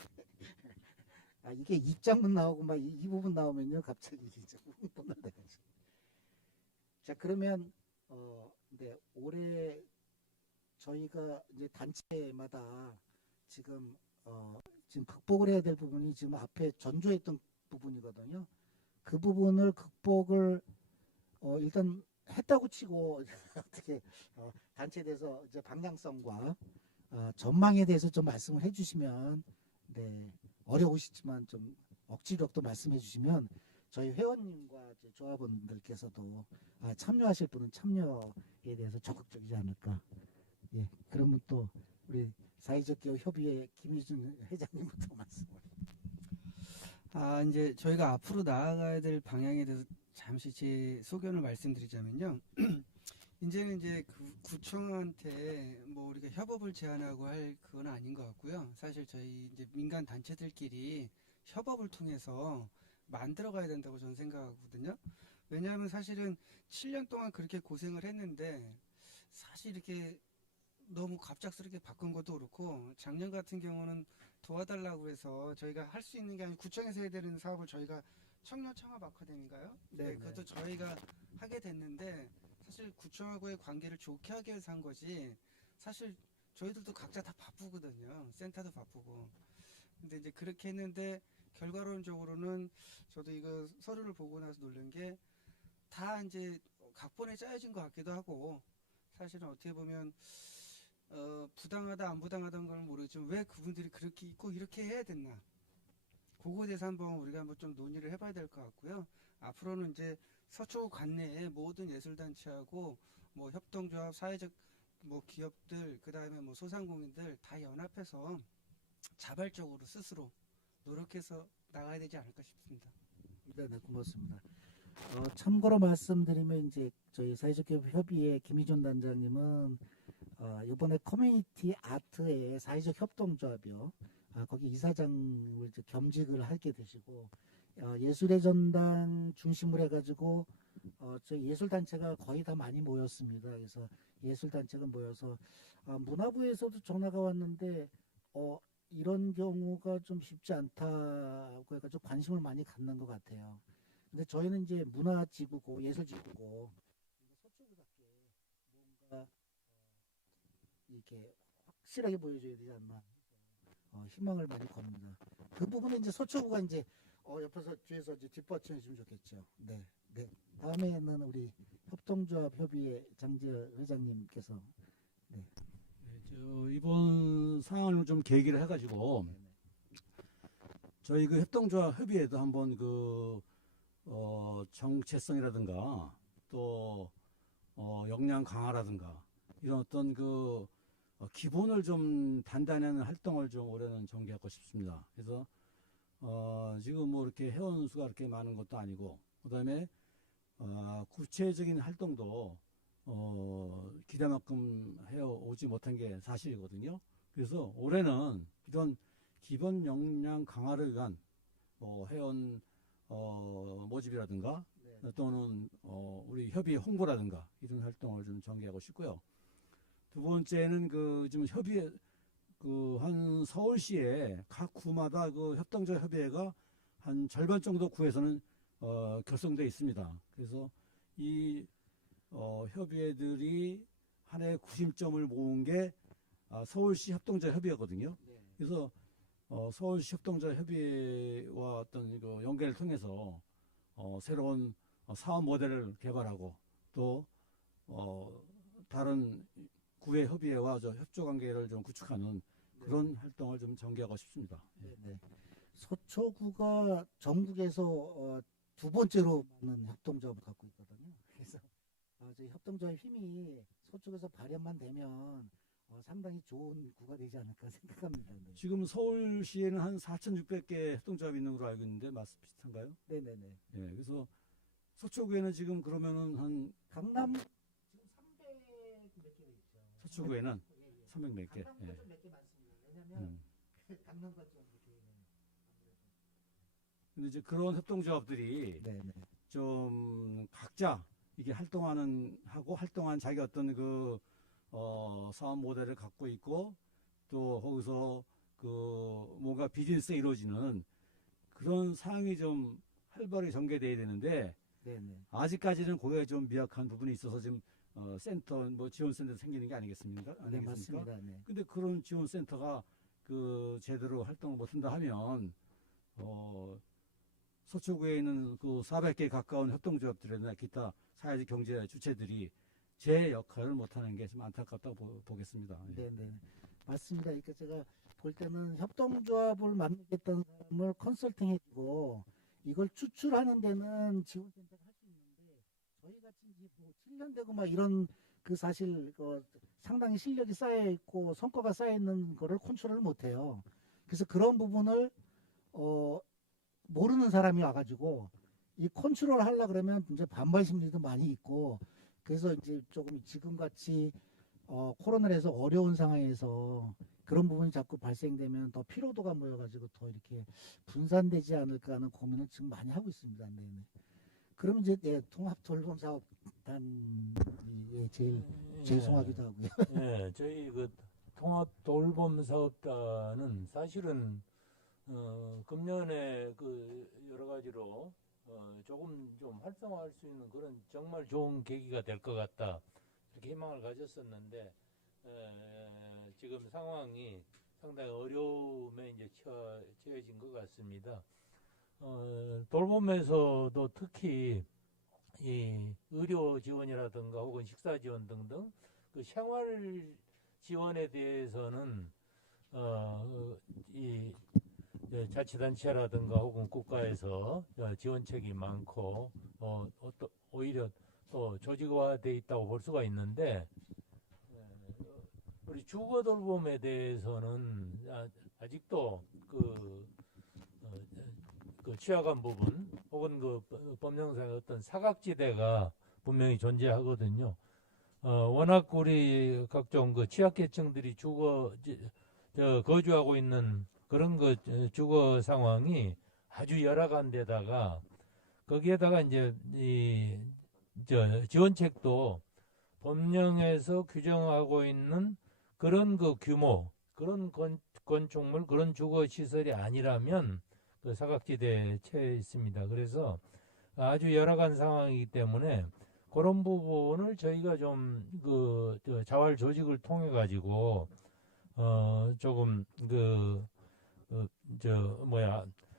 이게 입장문 나오고 막 이 부분 나오면요 갑자기 이제 흥분을 해가지고. 자, 그러면 네, 올해 저희가 이제 단체마다 지금 극복을 해야 될 부분이 지금 앞에 전조했던 부분이거든요. 그 부분을 극복을 일단 했다고 치고 어떻게 단체에 대해서 이제 방향성과 전망에 대해서 좀 말씀을 해주시면 네, 어려우시지만 좀 억지력도 말씀해 주시면 저희 회원님과 이제 조합원들께서도 참여하실 분은 참여에 대해서 적극적이지 않을까. 예, 그러면 또 우리 사회적 기업 협의회 김희준 회장님부터 말씀을. 이제 저희가 앞으로 나아가야 될 방향에 대해서 잠시 제 소견을 말씀드리자면요. 이제는 이제 그 구청한테 뭐 우리가 협업을 제안하고 할 그건 아닌 것 같고요. 사실 저희 이제 민간 단체들끼리 협업을 통해서 만들어 가야 된다고 저는 생각하거든요. 왜냐하면 사실은 7년 동안 그렇게 고생을 했는데 사실 이렇게 너무 갑작스럽게 바꾼 것도 그렇고 작년 같은 경우는 도와달라고 해서 저희가 할 수 있는 게 아니고 구청에서 해야 되는 사업을 저희가 청년 창업 아카데미인가요? 네, 그것도 저희가 하게 됐는데 사실 구청하고의 관계를 좋게 하기 위해서 한 거지 사실 저희들도 각자 다 바쁘거든요. 센터도 바쁘고. 근데 이제 그렇게 했는데 결과론적으로는 저도 이거 서류를 보고 나서 놀란 게 다 이제 각본에 짜여진 것 같기도 하고 사실은 어떻게 보면 부당하다 안 부당하다는 건 모르겠지만 왜 그분들이 그렇게 있고 이렇게 해야 됐나 그거에 대해서 한번 우리가 한번 좀 논의를 해봐야 될 것 같고요. 앞으로는 이제 서초구 관내의 모든 예술단체하고 뭐 협동조합, 사회적 뭐 기업들, 그 다음에 뭐 소상공인들 다 연합해서 자발적으로 스스로 노력해서 나가야 되지 않을까 싶습니다. 네, 고맙습니다. 참고로 말씀드리면 이제 저희 사회적 기업 협의회 김희준 단장님은 이번에 커뮤니티 아트의 사회적 협동조합이요. 거기 이사장을 이제 겸직을 하게 되시고 예술의 전당 중심으로 해가지고 저희 예술단체가 거의 다 많이 모였습니다. 그래서 예술단체가 모여서 문화부에서도 전화가 왔는데 이런 경우가 좀 쉽지 않다고 해가지고 관심을 많이 갖는 것 같아요. 근데 저희는 이제 문화지구고 예술지구고 서초구답게 뭔가 이렇게 확실하게 보여줘야 되지 않나 희망을 많이 겁니다. 그 부분은 이제 서초구가 이제 옆에서 뒤에서 이제 뒷받침해 주면 좋겠죠. 네, 네. 다음에는 우리 협동조합 협의회 장지열 회장님께서 네, 이번 상황을 좀 계기를 해가지고 저희 그 협동조합 협의회도 한번 정체성이라든가 또 역량 강화라든가 이런 어떤 기본을 좀 단단히 하는 활동을 좀 올해는 전개하고 싶습니다. 그래서 지금 뭐 이렇게 회원 수가 그렇게 많은 것도 아니고 그다음에 구체적인 활동도 기대만큼 해오지 못한 게 사실이거든요. 그래서 올해는 이런 기본 역량 강화를 위한 회원 모집이라든가 네. 또는 우리 협의 홍보라든가 이런 활동을 좀 전개하고 싶고요. 두 번째는 지금 협의회 한 서울시에 각 구마다 협동조합 협의회가 한 절반 정도 구에서는 결성되어 있습니다. 그래서 이 협의회들이 한 해 구심점을 모은 게 서울시 협동조합 협의회거든요. 네. 그래서 서울시 협동조합 협의회와 어떤 연계를 통해서 새로운 사업 모델을 개발하고 또 다른 구의 협의회와 협조 관계를 좀 구축하는 그런 활동을 좀 전개하고 싶습니다. 네, 네. 서초구가 전국에서 두 번째로 많은 협동조합을 갖고 있거든요. 그래서 저희 협동조합 힘이 서초구에서 발현만 되면 상당히 좋은 구가 되지 않을까 생각합니다. 네. 지금 서울시에는 한 4,600개 협동조합이 있는 걸로 알고 있는데 비슷한가요? 네네네. 예, 그래서 서초구에는 지금 그러면은 한 강남 지금 300몇 개 있죠. 서초구에는 예, 예. 300 몇 개. 강남보다 예. 좀 몇 개 많습니다. 왜냐면 강남과 좀 이렇게 근데 이제 그런 협동조합들이 네네. 좀 각자 이게 활동한 자기 어떤 사업 모델을 갖고 있고 또 거기서 뭔가 비즈니스가 이루어지는 그런 상황이 좀 활발하게 전개돼야 되는데 네네. 아직까지는 거기에 좀 미약한 부분이 있어서 지금 센터 지원센터 생기는 게 아니겠습니까? 네 아니겠습니까? 맞습니다. 네. 근데 그런 지원센터가 제대로 활동을 못한다 하면 서초구에 있는 400개 가까운 협동조합들이나 기타 사회적 경제 주체들이 제 역할을 못하는 게 좀 안타깝다고 보겠습니다. 예. 네네. 맞습니다. 그러니까 제가 볼 때는 협동조합을 만들겠다는 사람을 컨설팅해주고 이걸 추출하는 데는 지원센터가 할 수 있는데 저희 같이 이제 뭐 7년 되고 막 이런 사실 상당히 실력이 쌓여 있고 성과가 쌓여 있는 거를 컨트롤을 못해요. 그래서 그런 부분을 모르는 사람이 와가지고 이 컨트롤 하려 그러면 이제 반발 심리도 많이 있고 그래서 이제 조금 지금 같이 코로나로 해서 어려운 상황에서 그런 부분이 자꾸 발생되면 더 피로도가 모여가지고 더 이렇게 분산되지 않을까 하는 고민을 지금 많이 하고 있습니다. 네네. 그러면 이제 통합 돌봄 사업단이 제일 죄송하기도 하고요. 예, 저희 통합 돌봄 사업단은 사실은 금년에 여러 가지로 조금 좀 활성화할 수 있는 그런 정말 좋은 계기가 될 것 같다 이렇게 희망을 가졌었는데 지금 상황이 상당히 어려움에 이제 처해진 것 같습니다. 돌봄에서도 특히 이 의료 지원이라든가 혹은 식사 지원 등등 생활 지원에 대해서는 이 자치단체라든가 혹은 국가에서 지원책이 많고 오히려 또 조직화돼 있다고 볼 수가 있는데 우리 주거 돌봄에 대해서는 아직도 그 취약한 부분 혹은 법령상의 어떤 사각지대가 분명히 존재하거든요. 워낙 우리 각종 취약계층들이 거주하고 있는 그런 주거 상황이 아주 열악한 데다가 거기에다가 이제 지원책도 법령에서 규정하고 있는 그런 그 규모, 그런 건축물, 그런 주거 시설이 아니라면 그 사각지대에 처해 있습니다. 그래서 아주 열악한 상황이기 때문에 그런 부분을 저희가 좀 자활 조직을 통해 가지고 조금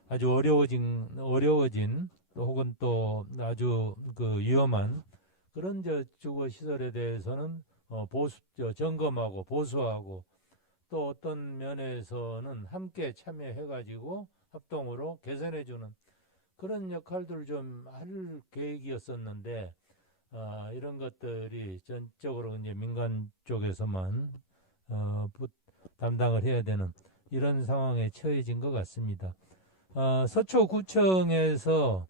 아주 어려워진 또 혹은 또 아주 위험한 그런 주거 시설에 대해서는 점검하고 보수하고 또 어떤 면에서는 함께 참여해가지고 합동으로 개선해주는 그런 역할들을 좀 할 계획이었었는데 이런 것들이 전적으로 이제 민간 쪽에서만 담당을 해야 되는 이런 상황에 처해진 것 같습니다. 서초구청에서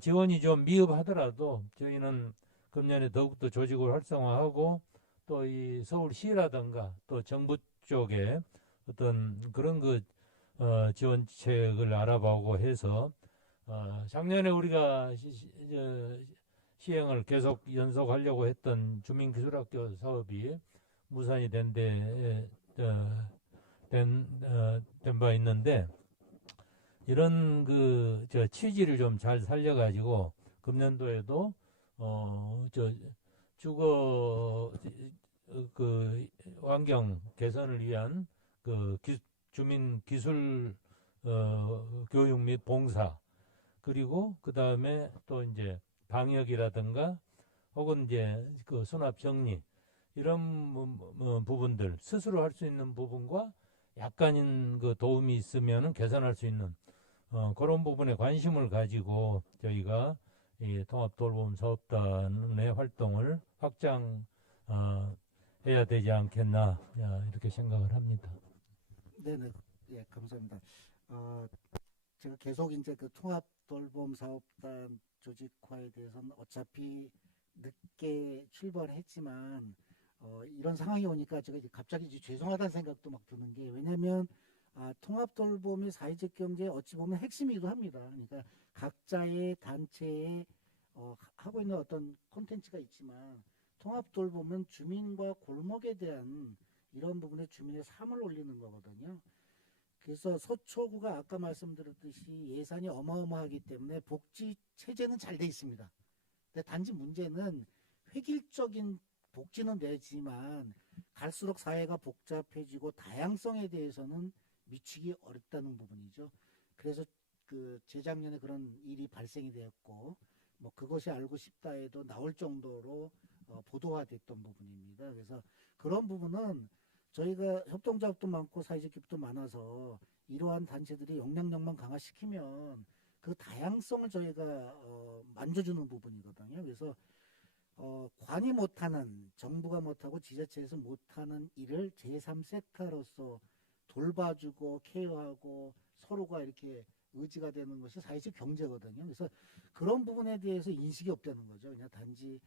지원이 좀 미흡하더라도 저희는 금년에 더욱더 조직을 활성화하고 또 이 서울시라든가 또 정부 쪽에 어떤 그런 지원책을 알아보고 해서 작년에 우리가 시행을 계속 연속하려고 했던 주민기술학교 사업이 무산이 된 바 있는데 이런 취지를 좀 잘 살려가지고 금년도에도 주거 환경 개선을 위한 주민 기술 교육 및 봉사 그리고 그 다음에 또 이제 방역이라든가 혹은 이제 수납 정리 이런 부분들 스스로 할 수 있는 부분과 약간인 도움이 있으면은 개선할 수 있는 그런 부분에 관심을 가지고 저희가 이 통합돌봄사업단의 활동을 확장 해야 되지 않겠나 이렇게 생각을 합니다. 네네, 예, 감사합니다. 제가 계속 이제 통합돌봄사업단 조직화에 대해서는 어차피 늦게 출발했지만 이런 상황이 오니까 제가 이제 갑자기 이제 죄송하다는 생각도 막 드는 게 왜냐면 통합돌봄이 사회적 경제의 어찌 보면 핵심이기도 합니다. 그러니까 각자의 단체에 하고 있는 어떤 콘텐츠가 있지만 통합돌봄은 주민과 골목에 대한 이런 부분에 주민의 삶을 올리는 거거든요. 그래서 서초구가 아까 말씀드렸듯이 예산이 어마어마하기 때문에 복지 체제는 잘 돼 있습니다. 근데 단지 문제는 획일적인 복지는 되지만 갈수록 사회가 복잡해지고 다양성에 대해서는 미치기 어렵다는 부분이죠. 그래서 재작년에 그런 일이 발생이 되었고 뭐 그것이 알고 싶다 해도 나올 정도로 보도화됐던 부분입니다. 그래서 그런 부분은 저희가 협동작업도 많고 사회적 기업도 많아서 이러한 단체들이 역량력만 강화시키면 그 다양성을 저희가 만져주는 부분이거든요. 그래서 관이 못하는 정부가 못하고 지자체에서 못하는 일을 제3섹터로서 돌봐주고 케어하고 서로가 이렇게 의지가 되는 것이 사회적 경제거든요. 그래서 그런 부분에 대해서 인식이 없다는 거죠. 그냥 단지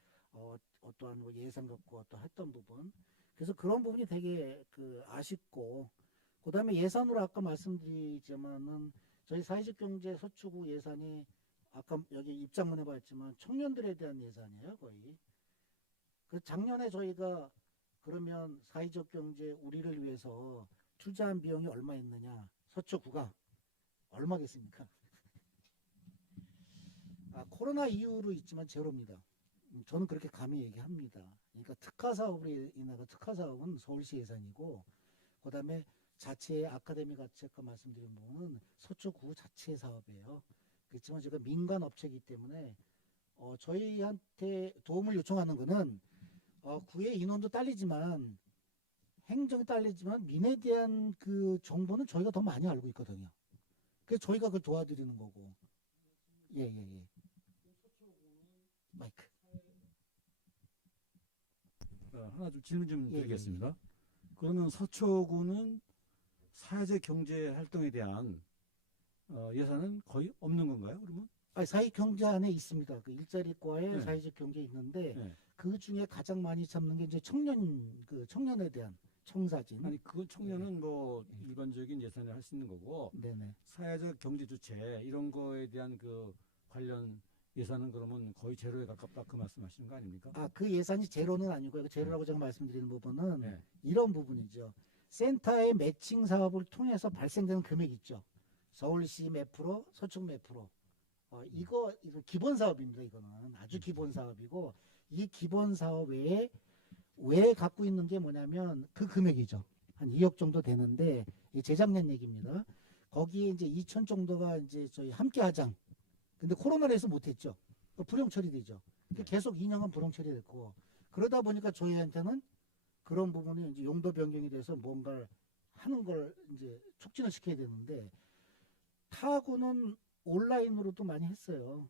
어떠한 뭐 예산 갖고 또 했던 부분. 그래서 그런 부분이 되게 아쉽고 그다음에 예산으로 아까 말씀드리지만은 저희 사회적 경제 서초구 예산이 아까 여기 입장문에 봤지만 청년들에 대한 예산이에요 거의. 그 작년에 저희가 그러면 사회적 경제 우리를 위해서 투자한 비용이 얼마 있느냐 서초구가 얼마겠습니까? 코로나 이후로 있지만 제로입니다. 저는 그렇게 감히 얘기합니다. 그러니까 특화사업으로 인하여 특화사업은 서울시 예산이고 그다음에 자체 아카데미 같이 아까 말씀드린 부분은 서초구 자체 사업이에요. 그렇지만 제가 민간 업체이기 때문에 저희한테 도움을 요청하는 거는 구의 인원도 딸리지만 행정이 딸리지만 민에 대한 그 정보는 저희가 더 많이 알고 있거든요. 그래서 저희가 그걸 도와드리는 거고. 예. 마이크. 하나 좀 질문 좀 예, 드리겠습니다. 그러면 서초구는 사회적 경제 활동에 대한 예산은 거의 없는 건가요? 그러면? 사회 경제 안에 있습니다. 그 일자리과에 네. 사회적 경제 있는데 네. 그 중에 가장 많이 잡는 게 이제 청년에 대한 청사진. 아니 그 청년은 뭐 일반적인 예산을 할 수 있는 거고 네네. 사회적 경제 주체 이런 거에 대한 그 관련 예산은 그러면 거의 제로에 가깝다 그 말씀하시는 거 아닙니까? 그 예산이 제로는 아니고요. 그 제로라고 제가 말씀드리는 부분은 네. 이런 부분이죠. 센터의 매칭 사업을 통해서 발생되는 금액 있죠. 서울시 몇 프로, 서초 몇 프로. 이거 기본 사업입니다. 이거는 아주 기본 사업이고, 이 기본 사업 외에 왜 갖고 있는 게 뭐냐면 그 금액이죠. 한 2억 정도 되는데, 이 재작년 얘기입니다. 거기에 이제 2천 정도가 이제 저희 함께 하장. 근데 코로나로 해서 못했죠. 불용 처리되죠. 계속 2년간 불용 처리됐고, 그러다 보니까 저희한테는 그런 부분이 이제 용도 변경이 돼서 뭔가를 하는 걸 이제 촉진을 시켜야 되는데, 타구는 온라인으로도 많이 했어요.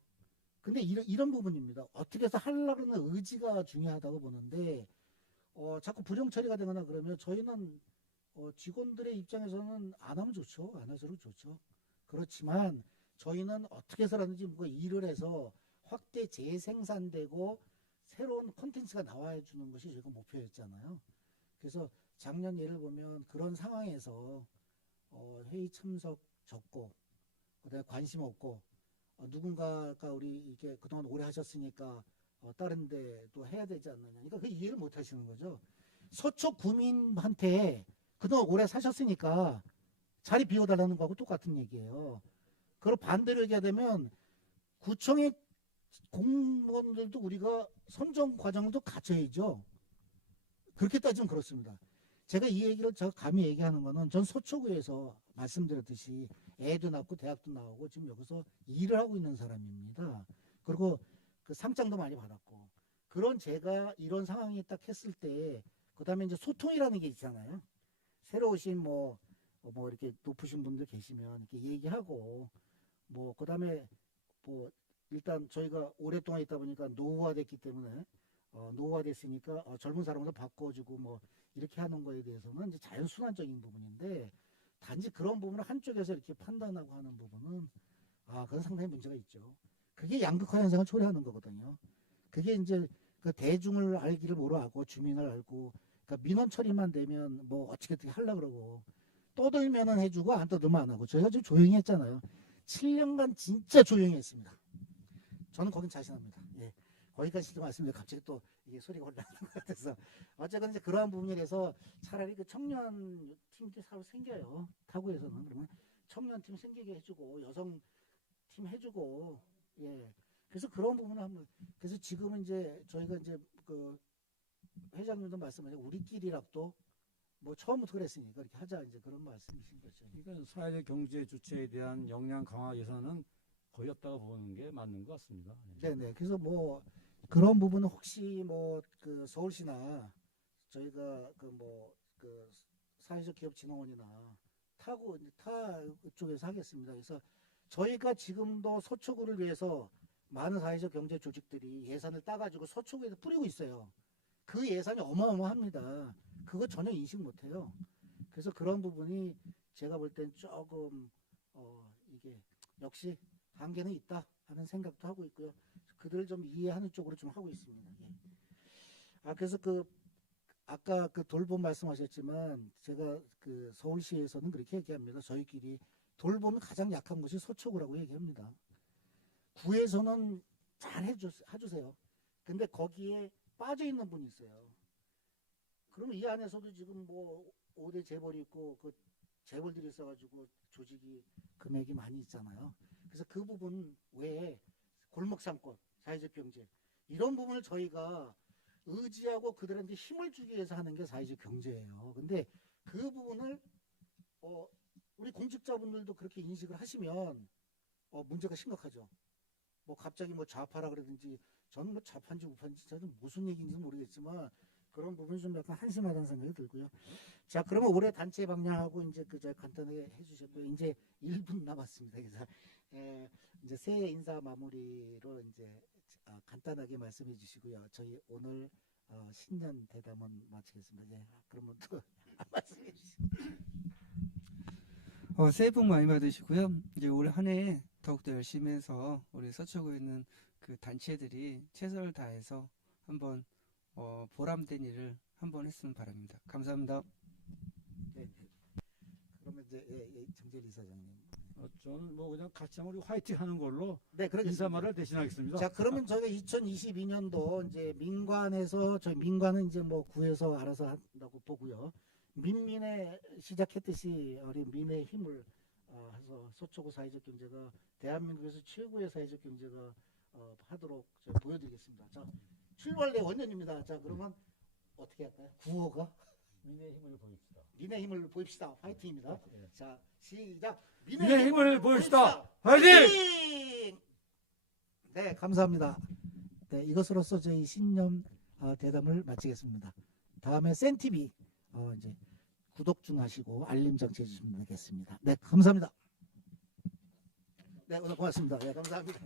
근데 이런 부분입니다. 어떻게 해서 하려고 하는 의지가 중요하다고 보는데, 자꾸 불용 처리가 되거나 그러면 저희는 직원들의 입장에서는 안 하면 좋죠. 안 할수록 좋죠. 그렇지만 저희는 어떻게 해서라든지 뭐 일을 해서 확대 재생산되고 새로운 콘텐츠가 나와 주는 것이 저희가 목표였잖아요. 그래서 작년 예를 보면 그런 상황에서 회의 참석 적고, 그다음에 관심 없고, 누군가가 우리 이게 그동안 오래 하셨으니까 다른 데도 해야 되지 않느냐. 그러니까 그 이해를 못 하시는 거죠. 서초 구민한테 그동안 오래 사셨으니까 자리 비워달라는 거하고 똑같은 얘기예요. 그걸 반대로 얘기하자면 구청의 공무원들도 우리가 선정 과정도 갖춰야죠. 그렇게 따지면 그렇습니다. 제가 이 얘기를 저 감히 얘기하는 거는 전 서초구에서 말씀드렸듯이 애도 낳고 대학도 나오고 지금 여기서 일을 하고 있는 사람입니다. 그리고 그 상장도 많이 받았고, 그런 제가 이런 상황이 딱 했을 때, 그 다음에 이제 소통이라는 게 있잖아요. 새로 오신 뭐 이렇게 높으신 분들 계시면 이렇게 얘기하고, 그 다음에 일단 저희가 오랫동안 있다 보니까 노후화됐기 때문에, 노후화됐으니까 젊은 사람으로 바꿔주고 이렇게 하는 거에 대해서는 이제 자연순환적인 부분인데, 단지 그런 부분을 한쪽에서 이렇게 판단하고 하는 부분은 그건 상당히 문제가 있죠. 그게 양극화 현상을 초래하는 거거든요. 그게 이제 그 대중을 알기를 뭐하고 주민을 알고, 그러니까 민원 처리만 되면 어떻게 하려고 그러고, 떠들면은 해주고 안 떠들면 안 하고. 저희가 좀 조용히 했잖아요. 7년간 진짜 조용히 했습니다. 저는 거긴 자신합니다. 예. 거기까지 말씀드리면 갑자기 또 이게 소리가 올라가는 것 같아서. 어쨌든 이제 그러한 부분에 대해서 차라리 그 청년 팀도 새로 생겨요. 타구에서는. 그러면 청년 팀 생기게 해주고, 여성 팀 해주고, 예. 그래서 그런 부분을 한번, 그래서 지금은 이제 저희가 이제 그 회장님도 말씀하신 우리끼리라도 처음부터 그랬으니까 이렇게 하자, 이제 그런 말씀이신 거죠. 그러니까 사회적 경제 주체에 대한 역량 강화 예산은 거의 없다고 보는 게 맞는 것 같습니다. 네네. 그래서 그런 부분은 혹시 그 서울시나 저희가 그 사회적 기업 진흥원이나 타 쪽에서 하겠습니다. 그래서 저희가 지금도 서초구를 위해서 많은 사회적 경제 조직들이 예산을 따가지고 서초구에서 뿌리고 있어요. 그 예산이 어마어마합니다. 그거 전혀 인식 못해요. 그래서 그런 부분이 제가 볼 땐 조금 이게 역시 한계는 있다 하는 생각도 하고 있고요. 그들을 좀 이해하는 쪽으로 좀 하고 있습니다. 예. 그래서 아까 그 돌봄 말씀하셨지만 제가 그 서울시에서는 그렇게 얘기합니다. 저희끼리 돌봄이 가장 약한 곳이 서초구라고 얘기합니다. 구에서는 잘 해주세요. 근데 거기에 빠져 있는 분이 있어요. 그러면 이 안에서도 지금 5대 재벌이 있고 그 재벌들이 있어가지고 조직이 금액이 많이 있잖아요. 그래서 그 부분 외에 골목상권, 사회적 경제 이런 부분을 저희가 의지하고 그들한테 힘을 주기 위해서 하는 게 사회적 경제예요. 근데 그 부분을 우리 공직자분들도 그렇게 인식을 하시면 문제가 심각하죠. 갑자기 좌파라 그러든지, 저는 좌파인지 우파인지 저는 무슨 얘기인지 모르겠지만 그런 부분이 좀 약간 한심하다는 생각이 들고요. 자, 그러면 올해 단체 방향하고 이제 간단하게 해주셨고요. 이제 1분 남았습니다. 그래서 이제 새해 인사 마무리로 이제 간단하게 말씀해 주시고요. 저희 오늘 신년 대담은 마치겠습니다. 예, 그러면 또 말씀해 주시죠. 새해 복 많이 받으시고요. 이제 올 한 해 더욱더 열심히 해서 우리 서초구에 있는 그 단체들이 최선을 다해서 한번 보람된 일을 한번 했으면 바랍니다. 감사합니다. 네. 그러면 이제 정재리 이사장님. 저는 뭐 그냥 같이 한번 우리 화이팅 하는 걸로 네, 그러겠습니다. 인사말을 대신하겠습니다. 자, 그러면 저희가 2022년도 이제 민관에서 저희 민관은 이제 뭐 구에서 알아서 한다고 보고요. 민민회 시작했듯이 우리 민의 힘을 해서 서초구 사회적 경제가 대한민국에서 최고의 사회적 경제가 하도록 제가 보여드리겠습니다. 자, 출발의 원년입니다. 자, 그러면 어떻게 할까요? 구호가 민의 힘을 보입시다. 민의 힘을 보입시다. 화이팅입니다. 자, 시작. 민의 힘을 보입시다. 화이팅! 네, 감사합니다. 네, 이것으로서 저희 신년 대담을 마치겠습니다. 다음에 센TV 이제 구독 좀 하시고 알림 정치해 주시면 되겠습니다. 네, 감사합니다. 네, 오늘 고맙습니다. 네, 감사합니다.